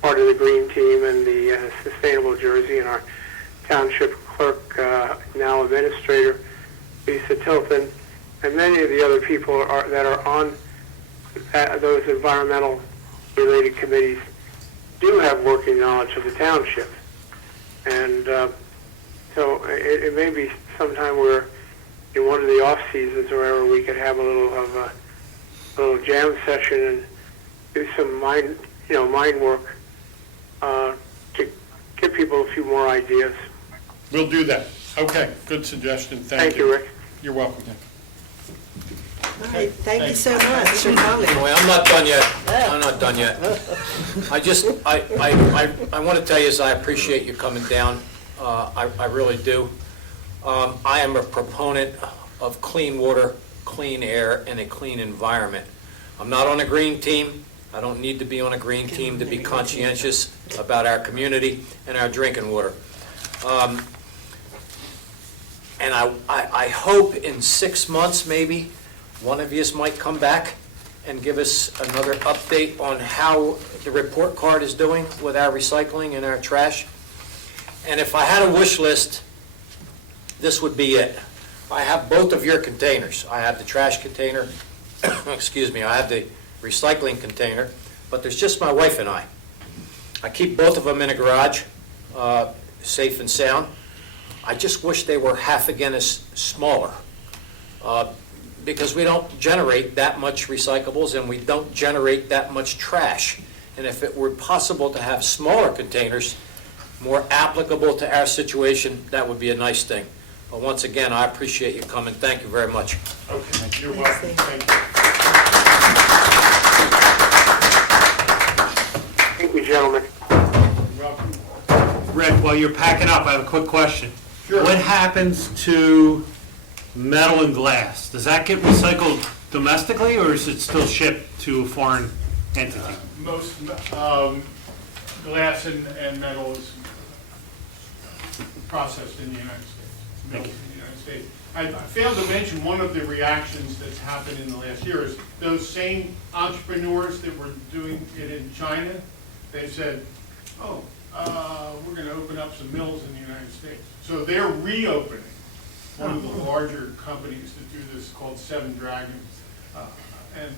part of the Green Team and the Sustainable Jersey, and our Township Clerk, now Administrator, Lisa Tilton, and many of the other people that are on those environmental related committees do have working knowledge of the township. And so it may be sometime where in one of the off seasons or wherever we could have a little jam session and do some mind work to give people a few more ideas. We'll do that. Okay, good suggestion. Thank you, Rick. You're welcome. all right, thank you so much for coming. Wait, I'm not done yet. I'm not done yet. I want to tell you is I appreciate you coming down. I really do. I am a proponent of clean water, clean air, and a clean environment. I'm not on a green team. I don't need to be on a green team to be conscientious about our community and our drinking water. And I hope in 6 months, maybe, one of you might come back and give us another update on how the report card is doing with our recycling and our trash. And if I had a wish list, this would be it. I have both of your containers. I have the trash container, excuse me, I have the recycling container, but there's just my wife and I. I keep both of them in a garage, safe and sound. I just wish they were half again as smaller, because we don't generate that much recyclables and we don't generate that much trash. And if it were possible to have smaller containers, more applicable to our situation, that would be a nice thing. But once again, I appreciate you coming. Thank you very much. Okay, you're welcome. Thank you. Thank you, gentlemen. You're welcome. Rick, while you're packing up, I have a quick question. Sure. What happens to metal and glass? Does that get recycled domestically, or is it still shipped to a foreign entity? Most glass and metal is processed in the United States. Thank you. In the United States. I failed to mention one of the reactions that's happened in the last year is those same entrepreneurs that were doing it in China, they said, oh, we're going to open up some mills in the United States. So they're reopening one of the larger companies that do this called Seven Dragons. And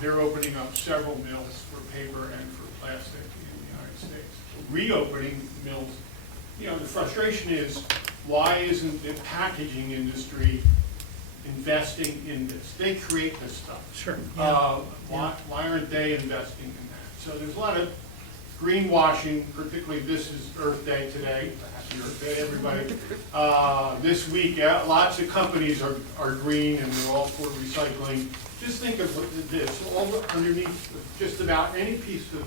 they're opening up several mills for paper and for plastic in the United States. Reopening mills, you know, the frustration is, why isn't the packaging industry investing in this? They create this stuff. Sure. Why aren't they investing in that? So there's a lot of greenwashing, particularly this is Earth Day today. Happy Earth Day, everybody. This week, lots of companies are green and they're all for recycling. Just think of this, all underneath just about any piece of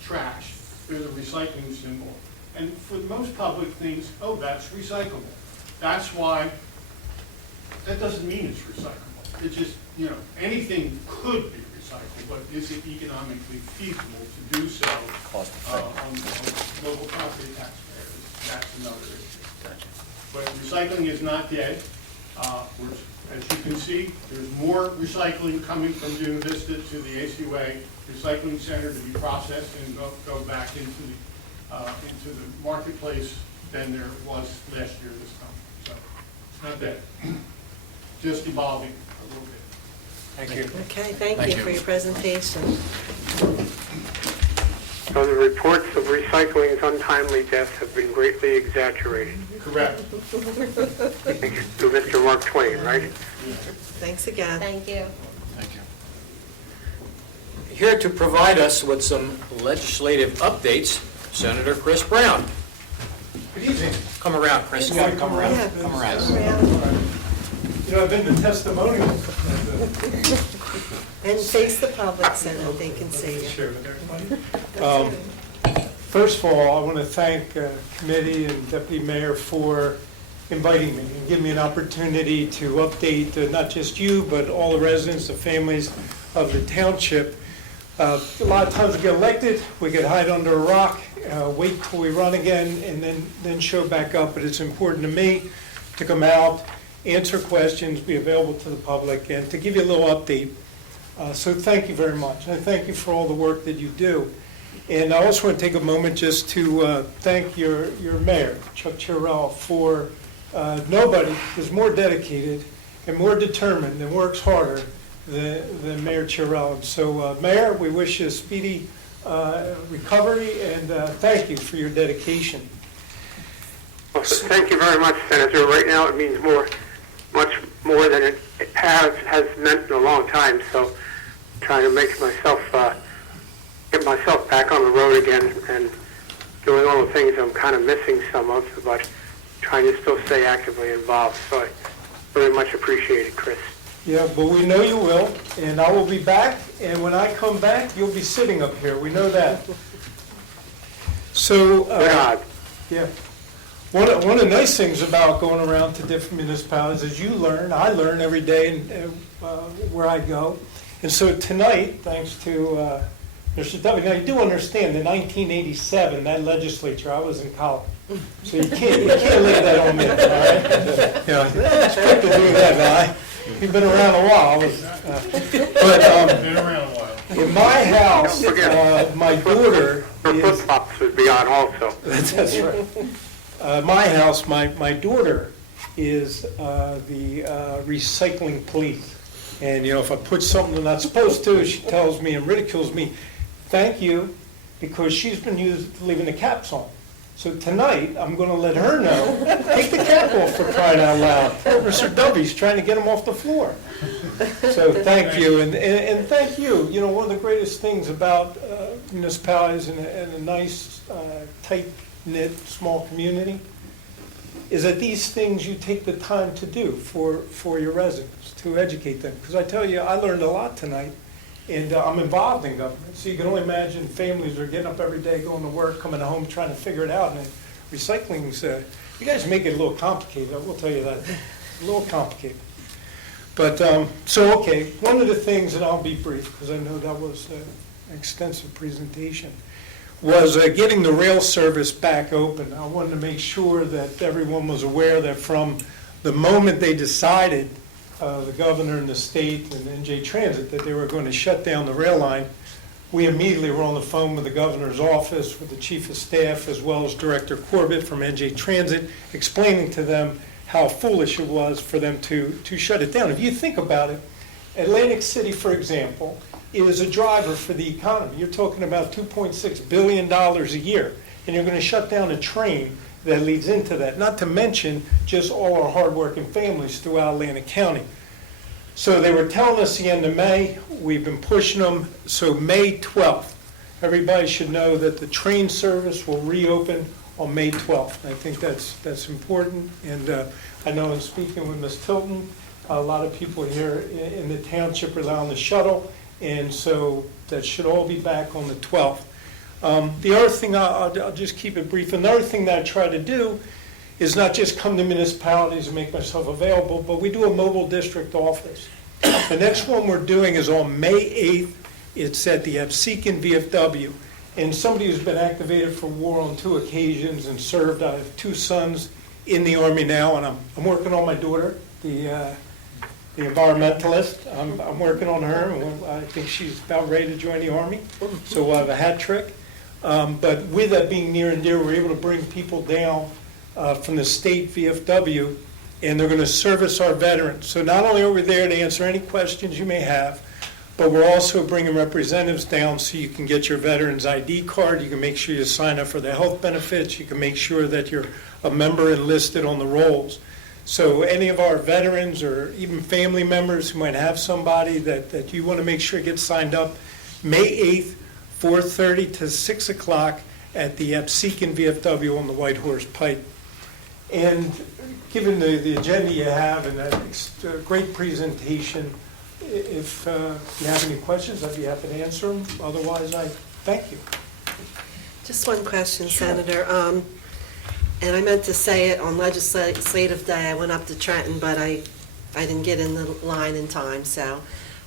trash, there's a recycling symbol. And for the most public things, oh, that's recyclable. That's why, that doesn't mean it's recyclable. It just, you know, anything could be recycled, but is it economically feasible to do so on local property taxpayers? That's another issue. But recycling is not dead. As you can see, there's more recycling coming from Buena Vista to the ACWA Recycling Center to be processed and go back into the marketplace than there was last year this time. So it's not dead. Just evolving a little bit. Thank you. Okay, thank you for your presentation. So the reports of recycling's untimely deaths have been greatly exaggerated. Correct. Thank you to Mr. Mark Twain, right? Thanks again. Thank you. Here to provide us with some legislative updates, Senator Chris Brown. Good evening. Come around, Chris. You gotta come around. Yeah. Come around. You know, I've been to testimonials. And face the public so that they can see you. Share with everybody. That's all right. First of all, I want to thank committee and Deputy Mayor for inviting me and giving me an opportunity to update not just you, but all the residents, the families of the township. A lot of times we get elected, we get hide under a rock, wait till we run again, and then show back up. But it's important to me to come out, answer questions, be available to the public, and to give you a little update. So thank you very much. And thank you for all the work that you do. And I also want to take a moment just to thank your mayor, Chuck Chirell, for nobody is more dedicated and more determined and works harder than Mayor Chirell. And so, Mayor, we wish you a speedy recovery, and thank you for your dedication. Well, thank you very much, Senator. Right now it means much more than it has meant in a long time. So trying to make myself, get myself back on the road again and doing all the things I'm kind of missing some of, but trying to still stay actively involved. So I very much appreciate it, Chris. Yeah, but we know you will, and I will be back, and when I come back, you'll be sitting up here. We know that. So, God. yeah. One of the nice things about going around to different municipalities is you learn, I learn every day where I go. And so tonight, thanks to Mr. W. Now, you do understand, in 1987, that legislature, I was in college. So you can't lay that on me, all right? Yeah, it's quick to do that, now. You've been around a while. Been around a while. In my house, Don't forget, my daughter Her is... flip-flops would be on also. That's right. My house, my daughter is the recycling police. And, you know, if I put something I'm not supposed to, she tells me and ridicules me, thank you, because she's been leaving the caps on. So tonight, I'm going to let her know, take the cap off for crying out loud. Mr. Dubby's trying to get him off the floor. So thank you, and thank you. You know, one of the greatest things about municipalities and a nice, tight-knit, small community is that these things you take the time to do for your residents, to educate them. Because I tell you, I learned a lot tonight. And I'm involved in government, so you can only imagine families are getting up every day, going to work, coming home, trying to figure it out. And recycling's, you guys make it a little complicated, I will tell you that, a little complicated. But, so, okay, one of the things, and I'll be brief, because I know that was an extensive presentation, was getting the rail service back open. I wanted to make sure that everyone was aware that from the moment they decided, the governor and the state and NJ Transit, that they were going to shut down the rail line, we immediately were on the phone with the governor's office, with the chief of staff, as well as Director Corbett from NJ Transit, explaining to them how foolish it was for them to shut it down. If you think about it, Atlantic City, for example, is a driver for the economy. You're talking about $2.6 billion a year, and you're going to shut down a train that leads into that, not to mention just all our hardworking families throughout Atlantic County. So they were telling us the end of May, we've been pushing them, so May 12th. Everybody should know that the train service will reopen on May 12th. I think that's important, and I know in speaking with Ms. Tilton, a lot of people here in the township rely on the shuttle, and so that should all be back on the 12th. The other thing, I'll just keep it brief, another thing that I try to do is not just come to municipalities and make myself available, but we do a mobile district office. The next one we're doing is on May 8th. It's at the Absecon VFW. And somebody who's been activated for war on 2 occasions and served. I have 2 sons in the Army now, and I'm working on my daughter, the environmentalist. I'm working on her, and I think she's about ready to join the Army. So we'll have a hat trick. But with that being near and dear, we're able to bring people down from the state VFW, and they're going to service our veterans. So not only are we there to answer any questions you may have, but we're also bringing representatives down so you can get your veteran's ID card, you can make sure you sign up for the health benefits, you can make sure that you're a member enlisted on the rolls. So any of our veterans or even family members who might have somebody that you want to make sure gets signed up, May 8th, 4:30 to 6 o'clock at the Absecon VFW on the White Horse Pike. And given the agenda you have and that great presentation, if you have any questions, I'd be happy to answer them. Otherwise, I thank you. Just one question, Senator. And I meant to say it on legislative day. I went up to Trenton, but I didn't get in the line in time, so.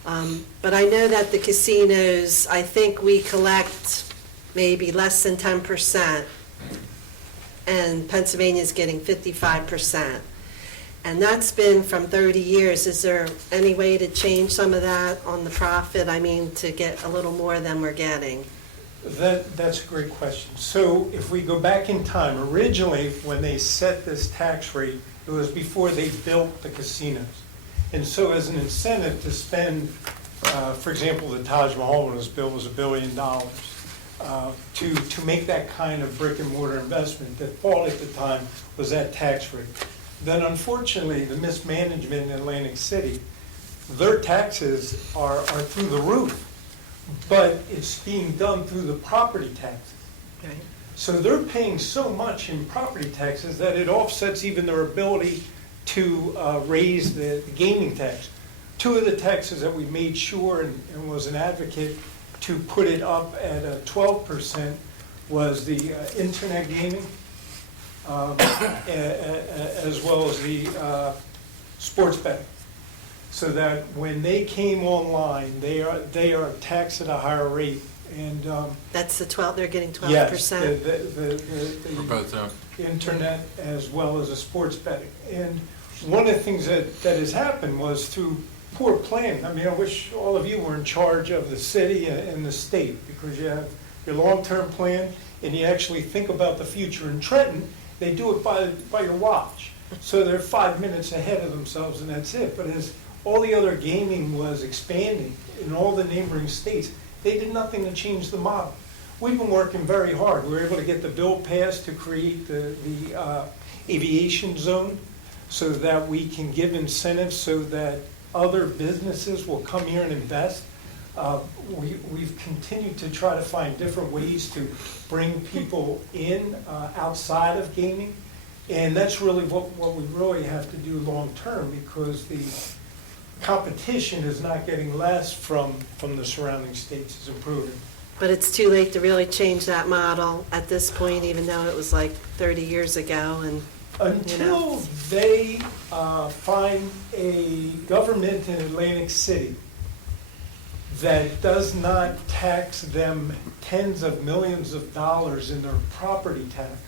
But I know that the casinos, I think we collect maybe less than 10%, and Pennsylvania's getting 55%. And that's been from 30 years. Is there any way to change some of that on the profit? I mean, to get a little more than we're getting? That's a great question. So if we go back in time, originally, when they set this tax rate, it was before they built the casinos. And so as an incentive to spend, for example, the Taj Mahal when it was built was $1 billion, to make that kind of brick and mortar investment that Paul at the time was that tax rate. Then unfortunately, the mismanagement in Atlantic City, their taxes are through the roof, but it's being done through the property taxes. Right. So they're paying so much in property taxes that it offsets even their ability to raise the gaming tax. Two of the taxes that we made sure and was an advocate to put it up at 12% was the internet gaming, as well as the sports betting. So that when they came online, they are taxed at a higher rate. And That's the 12, they're getting 12%? yes, For both of them. the internet as well as the sports betting. And one of the things that has happened was through poor planning. I mean, I wish all of you were in charge of the city and the state, because you have your long-term plan and you actually think about the future. In Trenton, they do it by your watch. So they're 5 minutes ahead of themselves and that's it. But as all the other gaming was expanding in all the neighboring states, they did nothing to change the model. We've been working very hard. We were able to get the bill passed to create the aviation zone so that we can give incentives so that other businesses will come here and invest. We've continued to try to find different ways to bring people in outside of gaming. And that's really what we really have to do long-term, because the competition is not getting less from the surrounding states, it's improving. But it's too late to really change that model at this point, even though it was like 30 years ago, and, Until they find a government in Atlantic City that does not tax them tens of millions of dollars in their property tax.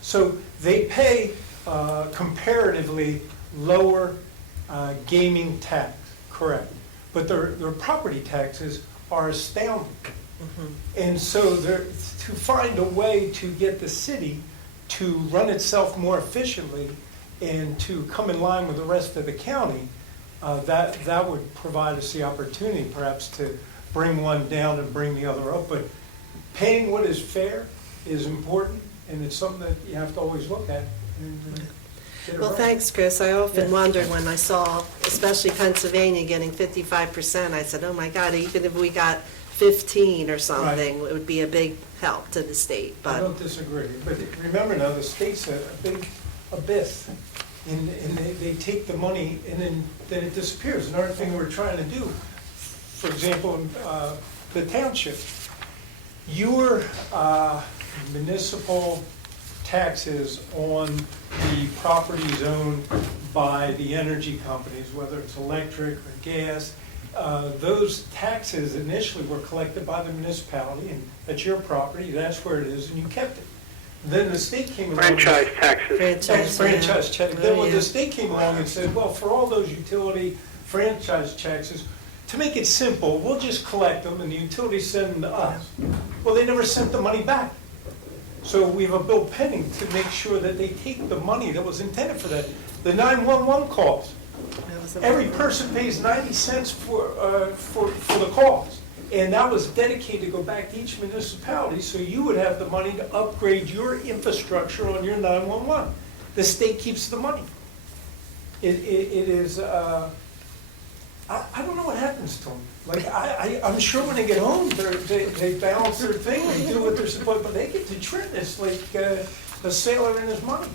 So they pay comparatively lower gaming tax, correct, but their property taxes are astounding. And so to find a way to get the city to run itself more efficiently and to come in line with the rest of the county, that would provide us the opportunity perhaps to bring one down and bring the other up. But paying what is fair is important, and it's something that you have to always look at. And, get it well, right. thanks, Chris. I often Yeah. wondered when I saw, especially Pennsylvania getting 55%, I said, oh my God, even if we got 15 or something, it would be a big help to the state. I But don't disagree, but remember now, the state's a big abyss, and they take the money and then it disappears. Another thing we're trying to do, for example, in the township, your municipal taxes on the properties owned by the energy companies, whether it's electric or gas, those taxes initially were collected by the municipality, and that's your property, that's where it is, and you kept it. Then the state came along. Franchise taxes. Franchise check. Oh, Then when yeah. the state came along and said, well, for all those utility franchise taxes, to make it simple, we'll just collect them and the utilities send them to us. Well, they never sent the money back. So we have a bill pending to make sure that they take the money that was intended for that. The 911 calls. Every person pays 90 cents for the calls. And that was dedicated to go back to each municipality, so you would have the money to upgrade your infrastructure on your 911. The state keeps the money. It is, I don't know what happens to them. Like, I'm sure when they get home, they balance their thing, they do what they're supposed to, but they get to treat this like a sailor and his money.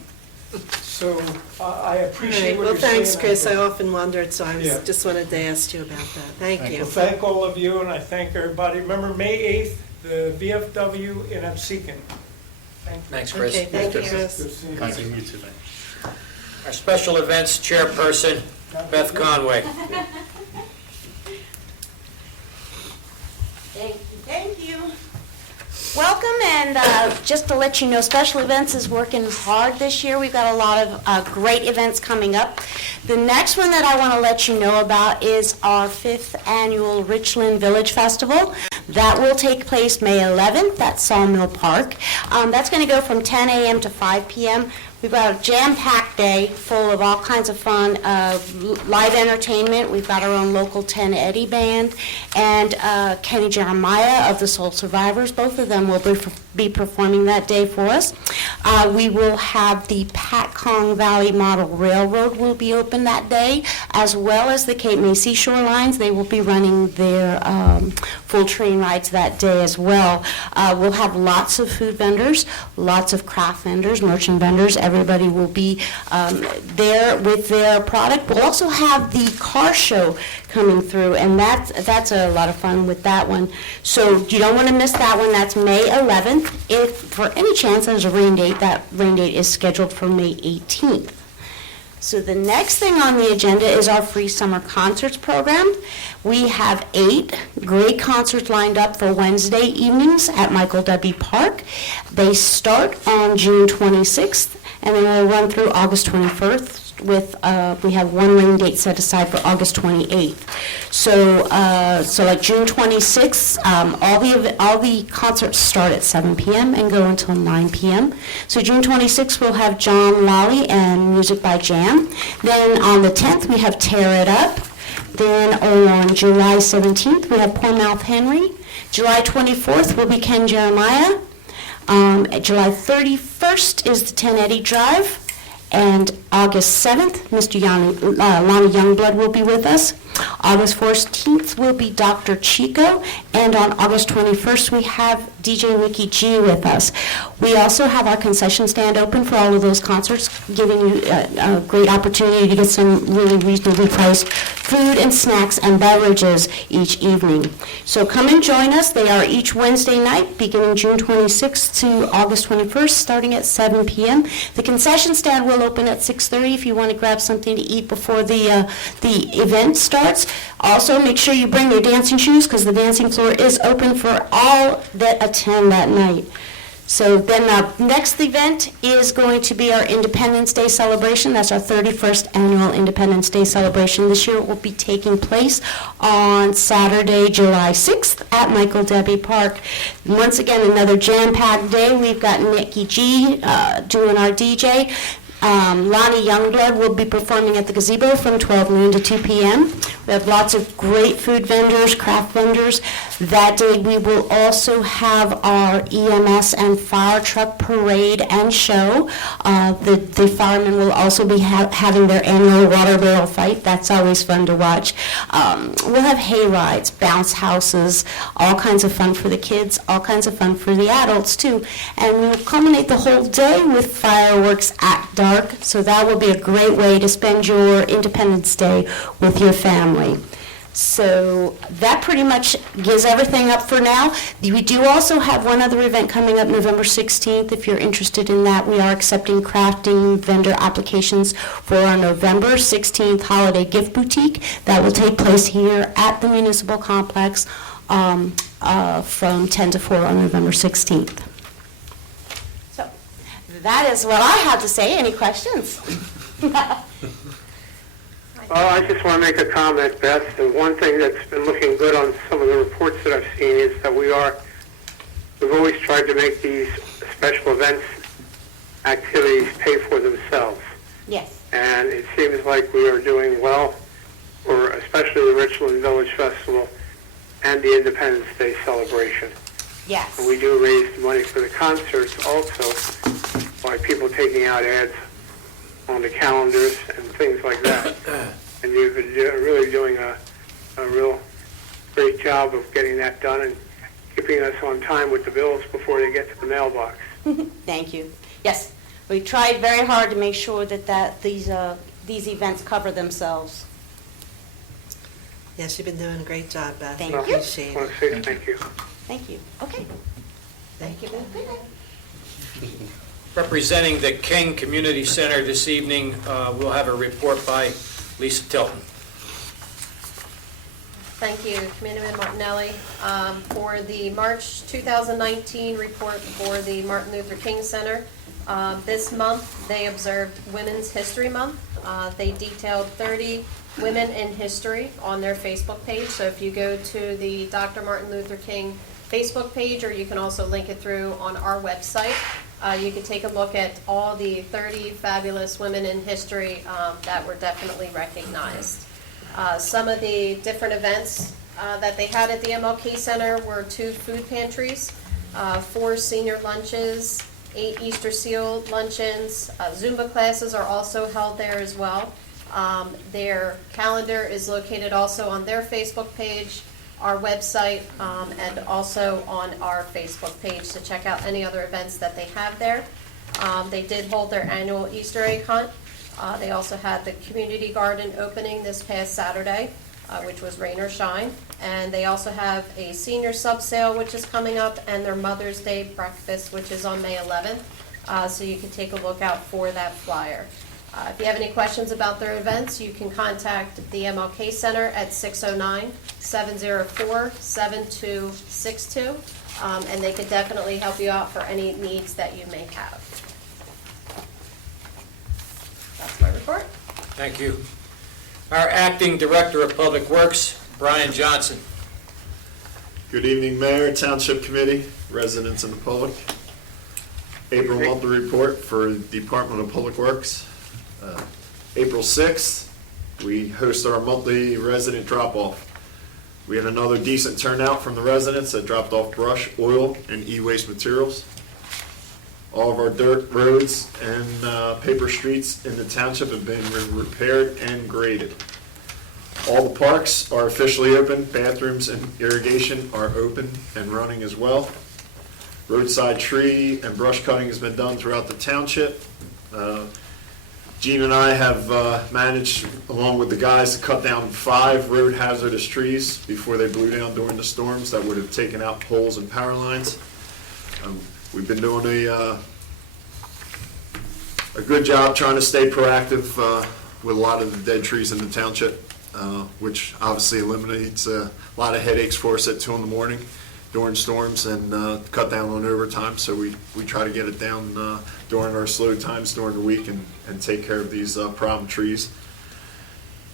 So I All appreciate right, what well, you're saying. thanks, Chris, I often wondered, so I Yeah. just wanted to ask you about that. Thank you. Well, thank all of you, and I thank everybody. Remember, May 8th, the VFW in Absecon. Thanks, Chris. Okay, thank you, Good Chris. seeing you. Thank you too. Our special events chairperson, Beth Conway. Thank you. Welcome, and just to let you know, Special Events is working hard this year. We've got a lot of great events coming up. The next one that I want to let you know about is our 5th annual Richland Village Festival. That will take place May 11th at Sawmill Park. That's going to go from 10 a.m. to 5 p.m. We've got a jam-packed day full of all kinds of fun, live entertainment. We've got our own local 10 Eddie band, and Kenny Jeremiah of the Soul Survivors. Both of them will be performing that day for us. We will have the Patcong Valley Model Railroad will be open that day, as well as the Cape May Seashore Lines. They will be running their full train rides that day as well. We'll have lots of food vendors, lots of craft vendors, merchant vendors. Everybody will be there with their product. We'll also have the car show coming through, and that's a lot of fun with that one. So you don't want to miss that one. That's May 11th. If for any chance there's a rain date, that rain date is scheduled for May 18th. So the next thing on the agenda is our free summer concerts program. We have 8 great concerts lined up for Wednesday evenings at Michael W. Park. They start on June 26th, and they will run through August 21st. We have one rain date set aside for August 28th. So like June 26th, all the concerts start at 7 p.m. and go until 9 p.m. So June 26th, we'll have John Lally and music by Jam. Then on the 10th, we have Tear It Up. Then on July 17th, we have Poor Mouth Henry. July 24th will be Ken Jeremiah. July 31st is the 10 Eddie Drive. And August 7th, Mr. Lonnie Youngblood will be with us. August 14th will be Dr. Chico. And on August 21st, we have DJ Nikki G with us. We also have our concession stand open for all of those concerts, giving you a great opportunity to get some really reasonably priced food and snacks and beverages each evening. So come and join us. They are each Wednesday night, beginning June 26th to August 21st, starting at 7 p.m. The concession stand will open at 6:30 if you want to grab something to eat before the event starts. Also, make sure you bring your dancing shoes because the dancing floor is open for all that attend that night. So then our next event is going to be our Independence Day celebration. That's our 31st annual Independence Day celebration. This year it will be taking place on Saturday, July 6th at Michael W. Park. Once again, another jam-packed day. We've got Nikki G doing our DJ. Lonnie Youngblood will be performing at the gazebo from 12 noon to 2 p.m. We have lots of great food vendors, craft vendors. That day we will also have our EMS and fire truck parade and show. The firemen will also be having their annual water barrel fight. That's always fun to watch. We'll have hay rides, bounce houses, all kinds of fun for the kids, all kinds of fun for the adults too. And we'll culminate the whole day with fireworks at dark. So that will be a great way to spend your Independence Day with your family. So that pretty much gives everything up for now. We do also have one other event coming up November 16th. If you're interested in that, we are accepting crafting vendor applications for our November 16th holiday gift boutique. That will take place here at the Municipal Complex from 10 to 4 on November 16th. So that is what I have to say. Any questions? I just want to make a comment, Beth. The one thing that's been looking good on some of the reports that I've seen is that we've always tried to make these special events activities pay for themselves. Yes. And it seems like we are doing well, for especially the Richland Village Festival and the Independence Day celebration. Yes. And we do raise money for the concerts also by people taking out ads on the calendars and things like that. And you've been really doing a real great job of getting that done and keeping us on time with the bills before they get to the mailbox. Thank you. Yes. We tried very hard to make sure that these events cover themselves. Yes, you've been doing a great job, Beth. Thank We you. appreciate I it. want to say thank you. Thank you. Okay. Thank you, Beth. Good night. Representing the King Community Center this evening, we'll have a report by Lisa Tilton. Thank you, Committeeman Martinelli. For the March 2019 report for the Martin Luther King Center, this month they observed Women's History Month. They detailed 30 women in history on their Facebook page. So if you go to the Dr. Martin Luther King Facebook page, or you can also link it through on our website, you can take a look at all the 30 fabulous women in history that were definitely recognized. Some of the different events that they had at the MLK Center were 2 food pantries, 4 senior lunches, 8 Easter Seal luncheons. Zumba classes are also held there as well. Their calendar is located also on their Facebook page, our website, and also on our Facebook page to check out any other events that they have there. They did hold their annual Easter egg hunt. They also had the community garden opening this past Saturday, which was rain or shine. And they also have a senior sub sale, which is coming up, and their Mother's Day breakfast, which is on May 11th. So you can take a look out for that flyer. If you have any questions about their events, you can contact the MLK Center at 609-704-7262, and they could definitely help you out for any needs that you may have. That's my report. Thank you. Our Acting Director of Public Works, Brian Johnson. Good evening, Mayor, Township Committee, residents and the public. April monthly report for Department of Public Works. April 6th, we host our monthly resident drop-off. We had another decent turnout from the residents that dropped off brush, oil, and e-waste materials. All of our dirt roads and paper streets in the township have been repaired and graded. All the parks are officially open. Bathrooms and irrigation are open and running as well. Roadside tree and brush cutting has been done throughout the township. Gene and I have managed, along with the guys, to cut down 5 road hazardous trees before they blew down during the storms that would have taken out poles and power lines. We've been doing a good job trying to stay proactive with a lot of the dead trees in the township, which obviously eliminates a lot of headaches for us at 2 in the morning during storms, and cut down on overtime. So we try to get it down during our slow times during the week and take care of these problem trees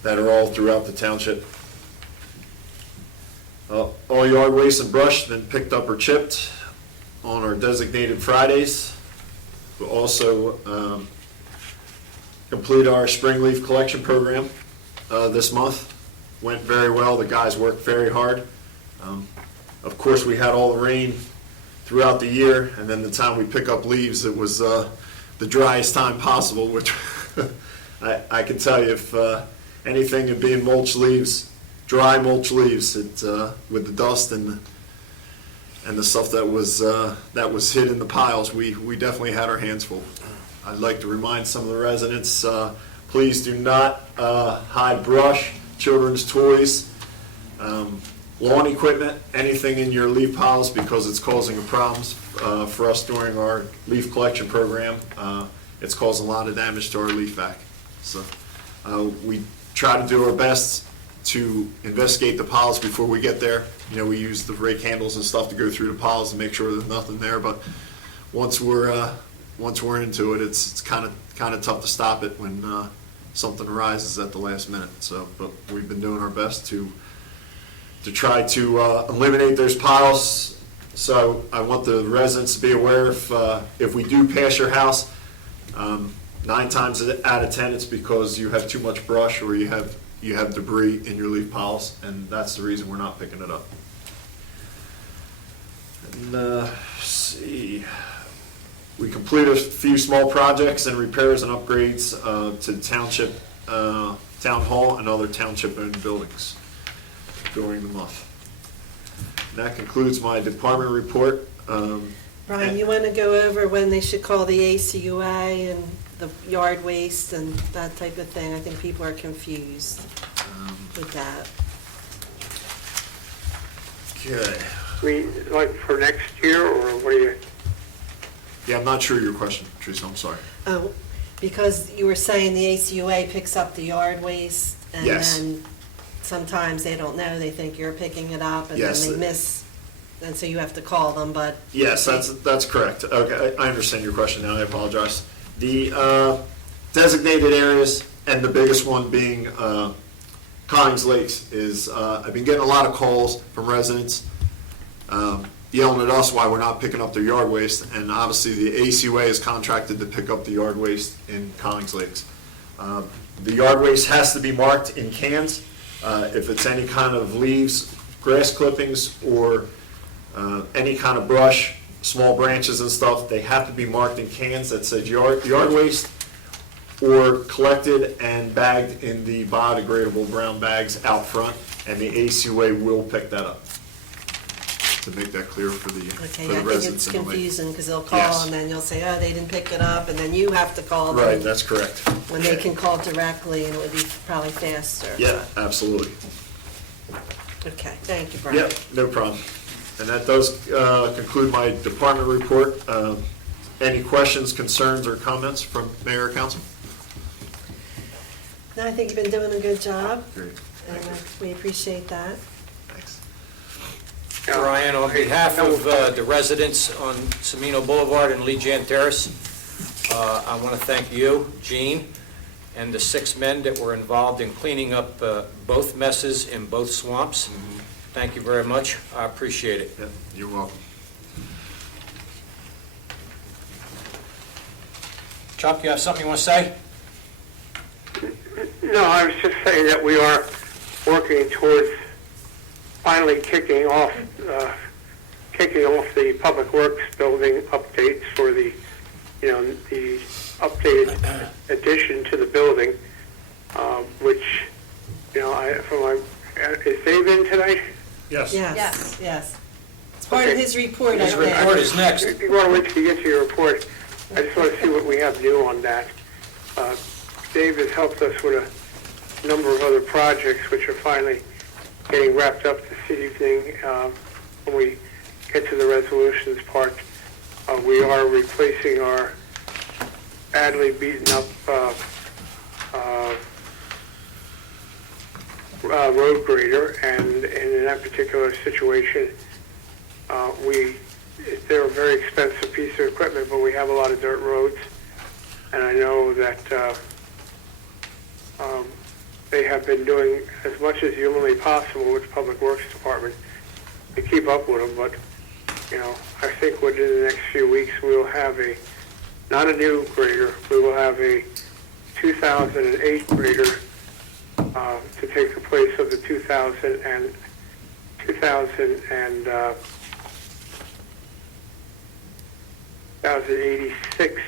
that are all throughout the township. All yard waste and brush have been picked up or chipped on our designated Fridays. We'll also complete our spring leaf collection program this month. Went very well. The guys worked very hard. Of course, we had all the rain throughout the year, and then the time we pick up leaves, it was the driest time possible, which I can tell you, if anything in being mulch leaves, dry mulch leaves, with the dust and the stuff that was hid in the piles, we definitely had our hands full. I'd like to remind some of the residents, please do not hide brush, children's toys, lawn equipment, anything in your leaf piles, because it's causing problems for us during our leaf collection program. It's causing a lot of damage to our leaf vac. So we try to do our best to investigate the piles before we get there. You know, we use the rake handles and stuff to go through the piles and make sure there's nothing there. But once we're into it, it's kind of tough to stop it when something arises at the last minute. So, but we've been doing our best to try to eliminate those piles. So I want the residents to be aware, if we do pass your house, 9 times out of 10 it's because you have too much brush or you have debris in your leaf piles, and that's the reason we're not picking it up. And let's see, we completed a few small projects and repairs and upgrades to the township town hall and other township-owned buildings during the month. And that concludes my department report. Brian, you want to go over when they should call the ACUA and the yard waste and that type of thing? I think people are confused with that. Okay. Like for next year, or what do you? Yeah, I'm not sure your question, Teresa, I'm sorry. Oh, because you were saying the ACUA picks up the yard waste, and Yes. then sometimes they don't know, they think you're picking it up, and then Yes. they miss, and so you have to call them, but Yes, that's correct. Okay, I understand your question now, I apologize. The designated areas, and the biggest one being Collins Lakes, is I've been getting a lot of calls from residents yelling at us why we're not picking up their yard waste, and obviously the ACUA is contracted to pick up the yard waste in Collins Lakes. The yard waste has to be marked in cans. If it's any kind of leaves, grass clippings, or any kind of brush, small branches and stuff, they have to be marked in cans that says yard waste, or collected and bagged in the biodegradable brown bags out front, and the ACUA will pick that up. To make that clear for the okay, for the I think residents it's in the lake. confusing, because they'll call, Yes. and then you'll say, oh, they didn't pick it up, and then you have to call them. Right, that's correct. When they can call directly, and it would be probably faster. Yeah, absolutely. Okay, thank you, Brian. Yep, no problem. And that does conclude my department report. Any questions, concerns, or comments from mayor or council? No, I think you've been doing a good job, Great. and we appreciate that. Thanks. Brian, on behalf of the residents on Semino Boulevard and Lee Jan Terrace, I want to thank you, Gene, and the 6 men that were involved in cleaning up both messes in both swamps. Thank you very much. I appreciate it. Yep, you're welcome. Chuck, you have something you want to say? No, I was just saying that we are working towards finally kicking off the Public Works building updates for the updated addition to the building, which, is Dave in tonight? Yes. Yes. It's part of Okay. his report, I His think. report is next. You want to wait till you get to your report. I just want to see what we have new on that. Dave has helped us with a number of other projects which are finally getting wrapped up this evening. When we get to the resolutions part, we are replacing our badly beaten up road grader, and in that particular situation, they're a very expensive piece of equipment, but we have a lot of dirt roads, and I know that they have been doing as much as humanly possible with the Public Works Department to keep up with them, but, I think within the next few weeks, we'll have not a new grader, we will have a 2008 grader to take the place of the 2086,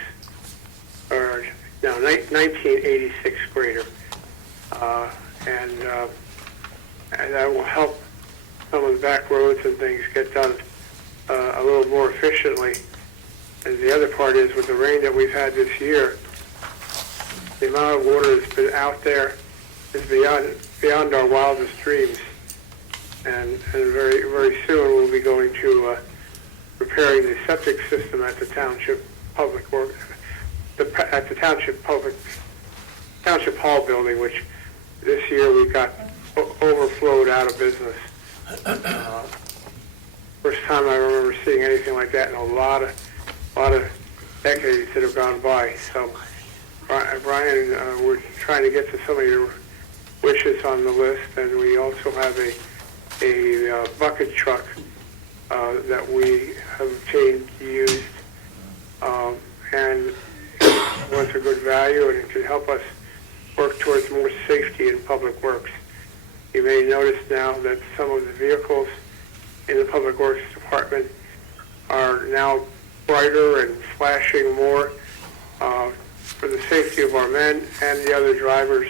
or no, 1986 grader. And that will help some of the back roads and things get done a little more efficiently. And the other part is, with the rain that we've had this year, the amount of water that's been out there is beyond our wildest dreams. And very, very soon we'll be going to repairing the septic system at the Township Public Works, at the Township Hall building, which this year we got overflowed out of business. First time I remember seeing anything like that in a lot of decades that have gone by. So, Brian, we're trying to get to some of your wishes on the list, and we also have a bucket truck that we have obtained used, and it was a good value, and it can help us work towards more safety in public works. You may notice now that some of the vehicles in the Public Works Department are now brighter and flashing more for the safety of our men and the other drivers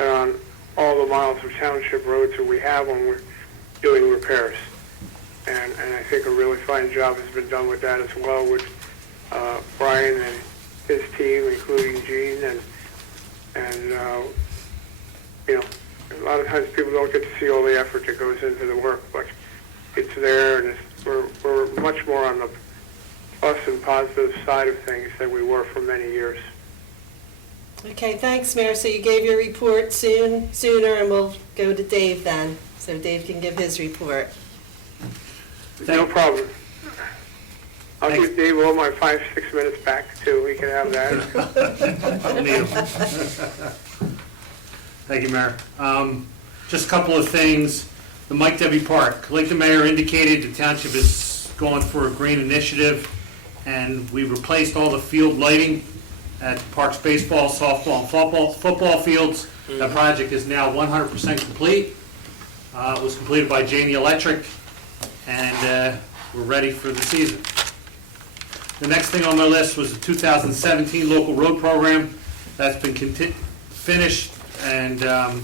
on all the miles of township roads that we have when we're doing repairs. and I think a really fine job has been done with that as well with Brian and his team, including Gene, and you know, a lot of times people don't get to see all the effort that goes into the work, but it's there, and we're much more on the plus and positive side of things than we were for many years. Okay, thanks, Mayor. So you gave your report sooner, and we'll go to Dave then, so Dave can give his report. No problem. I'll give Dave all my 5-6 minutes back, too. We can have that. Thank you, Mayor. Just a couple of things. The Mike Debbie Park, like the mayor indicated, the township is going for a green initiative, and we replaced all the field lighting at the park's baseball, softball, and football fields. That project is now 100% complete. It was completed by Janie Electric, and we're ready for the season. The next thing on my list was the 2017 local road program. That's been finished and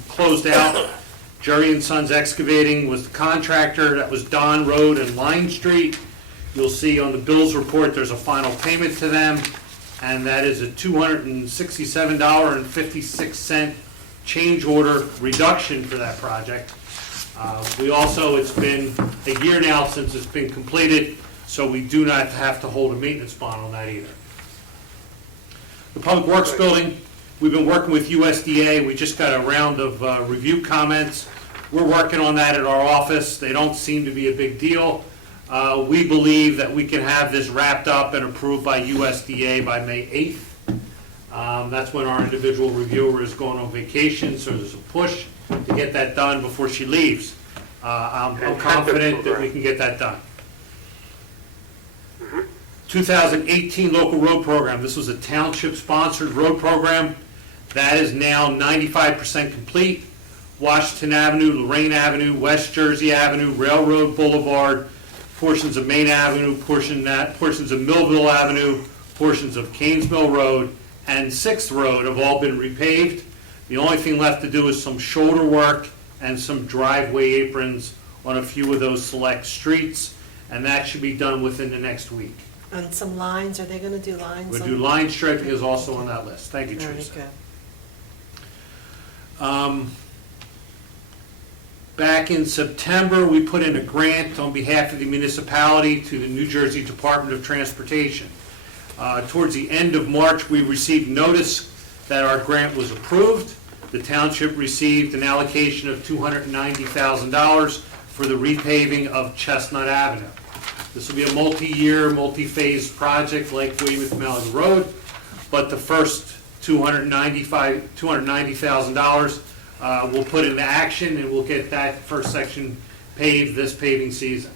closed out. Jerry and Sons Excavating was the contractor. That was Don Road and Line Street. You'll see on the bills report there's a final payment to them, and that is a $267.56 change order reduction for that project. We also, it's been a year now since it's been completed, so we do not have to hold a maintenance bond on that either. The Public Works Building, we've been working with USDA. We just got a round of review comments. We're working on that at our office. They don't seem to be a big deal. We believe that we can have this wrapped up and approved by USDA by May 8th. That's when our individual reviewer is going on vacation, so there's a push to get that done before she leaves. I'm confident that we can get that done. 2018 local road program. This was a township-sponsored road program. That is now 95% complete. Washington Avenue, Lorraine Avenue, West Jersey Avenue, Railroad Boulevard, portions of Main Avenue, portions of Millville Avenue, portions of Canes Mill Road, and 6th Road have all been repaved. The only thing left to do is some shoulder work and some driveway aprons on a few of those select streets, and that should be done within the next week. And some lines, are they going to do lines? We'll do line striping is also on that list. Thank you, Very Teresa. good. Back in September, we put in a grant on behalf of the municipality to the New Jersey Department of Transportation. Towards the end of March, we received notice that our grant was approved. The township received an allocation of $290,000 for the repaving of Chestnut Avenue. This will be a multi-year, multi-phase project like Weymouth Malaga Road, but the first $290,000 we'll put into action, and we'll get that first section paved this paving season.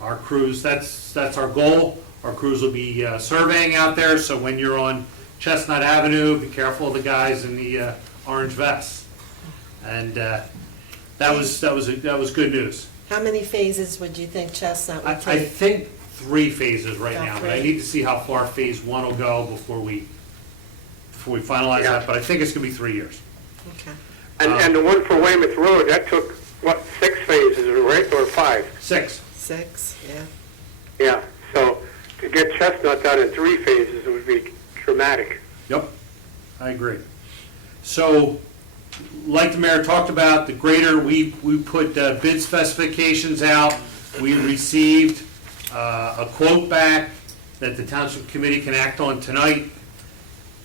Our crews, that's our goal. Our crews will be surveying out there, so when you're on Chestnut Avenue, be careful of the guys in the orange vests. And that was good news. How many phases would you think Chestnut would I take? think 3 phases right About now, but I 3. need to see how far phase 1 will go before we finalize that, but I think it's going to be 3 years. Okay. And the one for Weymouth Road, that took, what, 6 phases, right, or 5? 6. 6, yeah. Yeah, so to get Chestnut done in 3 phases would be dramatic. Yep, I agree. So, like the mayor talked about, the grader, we put bid specifications out. We received a quote back that the township committee can act on tonight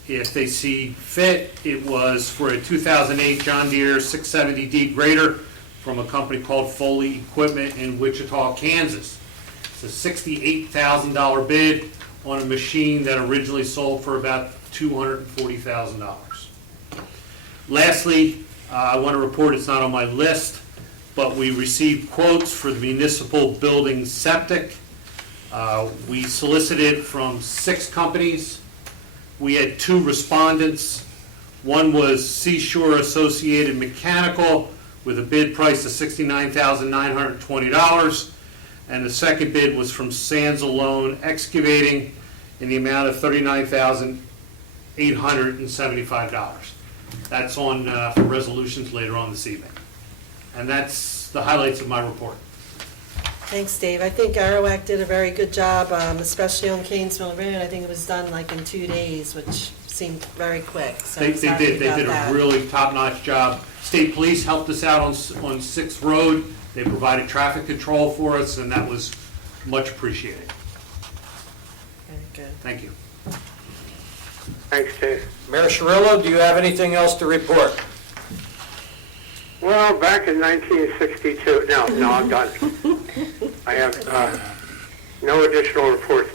if they see fit. It was for a 2008 John Deere 670D grader from a company called Foley Equipment in Wichita, Kansas. It's a $68,000 bid on a machine that originally sold for about $240,000. Lastly, I want to report, it's not on my list, but we received quotes for the municipal building septic. We solicited from 6 companies. We had 2 respondents. One was Seashore Associated Mechanical with a bid price of $69,920. And the second bid was from Sands Alone Excavating in the amount of $39,875. That's on for resolutions later on this evening. And that's the highlights of my report. Thanks, Dave. I think Arawak did a very good job, especially on Canesville Road. I think it was done like in 2 days, which seemed very quick. So They I'm happy did about a that. really top-notch job. State Police helped us out on 6th Road. They provided traffic control for us, and that was much appreciated. Very good. Thank you. Thanks, Dave. Mayor Cirillo, do you have anything else to report? Well, back in 1962, no, I'm done. I have no additional reports.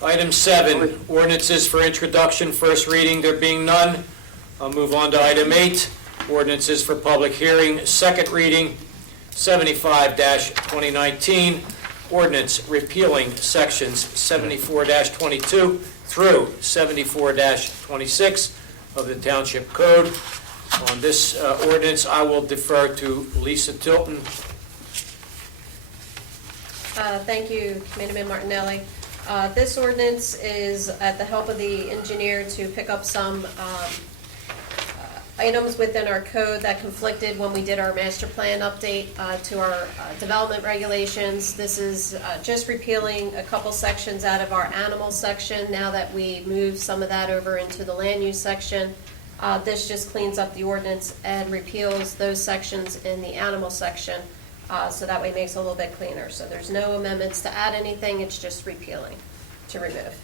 Item 7, ordinances for introduction, first reading, there being none. I'll move on to item 8, ordinances for public hearing, second reading, 75-2019, ordinance repealing sections 74-22 through 74-26 of the Township Code. On this ordinance, I will defer to Lisa Tilton. Thank you, Committeeman Martinelli. This ordinance is at the help of the engineer to pick up some items within our code that conflicted when we did our master plan update to our development regulations. This is just repealing a couple sections out of our animal section now that we moved some of that over into the land use section. This just cleans up the ordinance and repeals those sections in the animal section, so that way it makes it a little bit cleaner. So there's no amendments to add anything, it's just repealing to remove.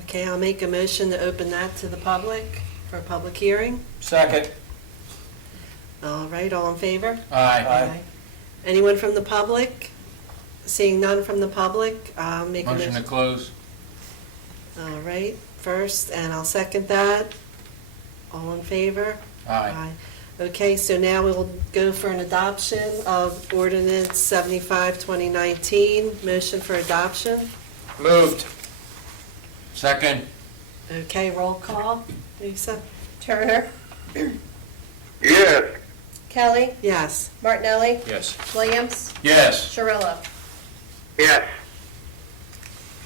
Okay, I'll make a motion to open that to the public for a public hearing. Second. All right, all in favor? Aye. Anyone from the public? Seeing none from the public, make a Motion to motion. close. All right, first, and I'll second that. All in favor? Aye. Okay, so now we will go for an adoption of ordinance 75, 2019. Motion for adoption. Moved. Second. Okay, roll call. Lisa? Turner, Yes. Kelly, Yes. Martinelli, Yes. Williams, Yes. Cirillo. Yes.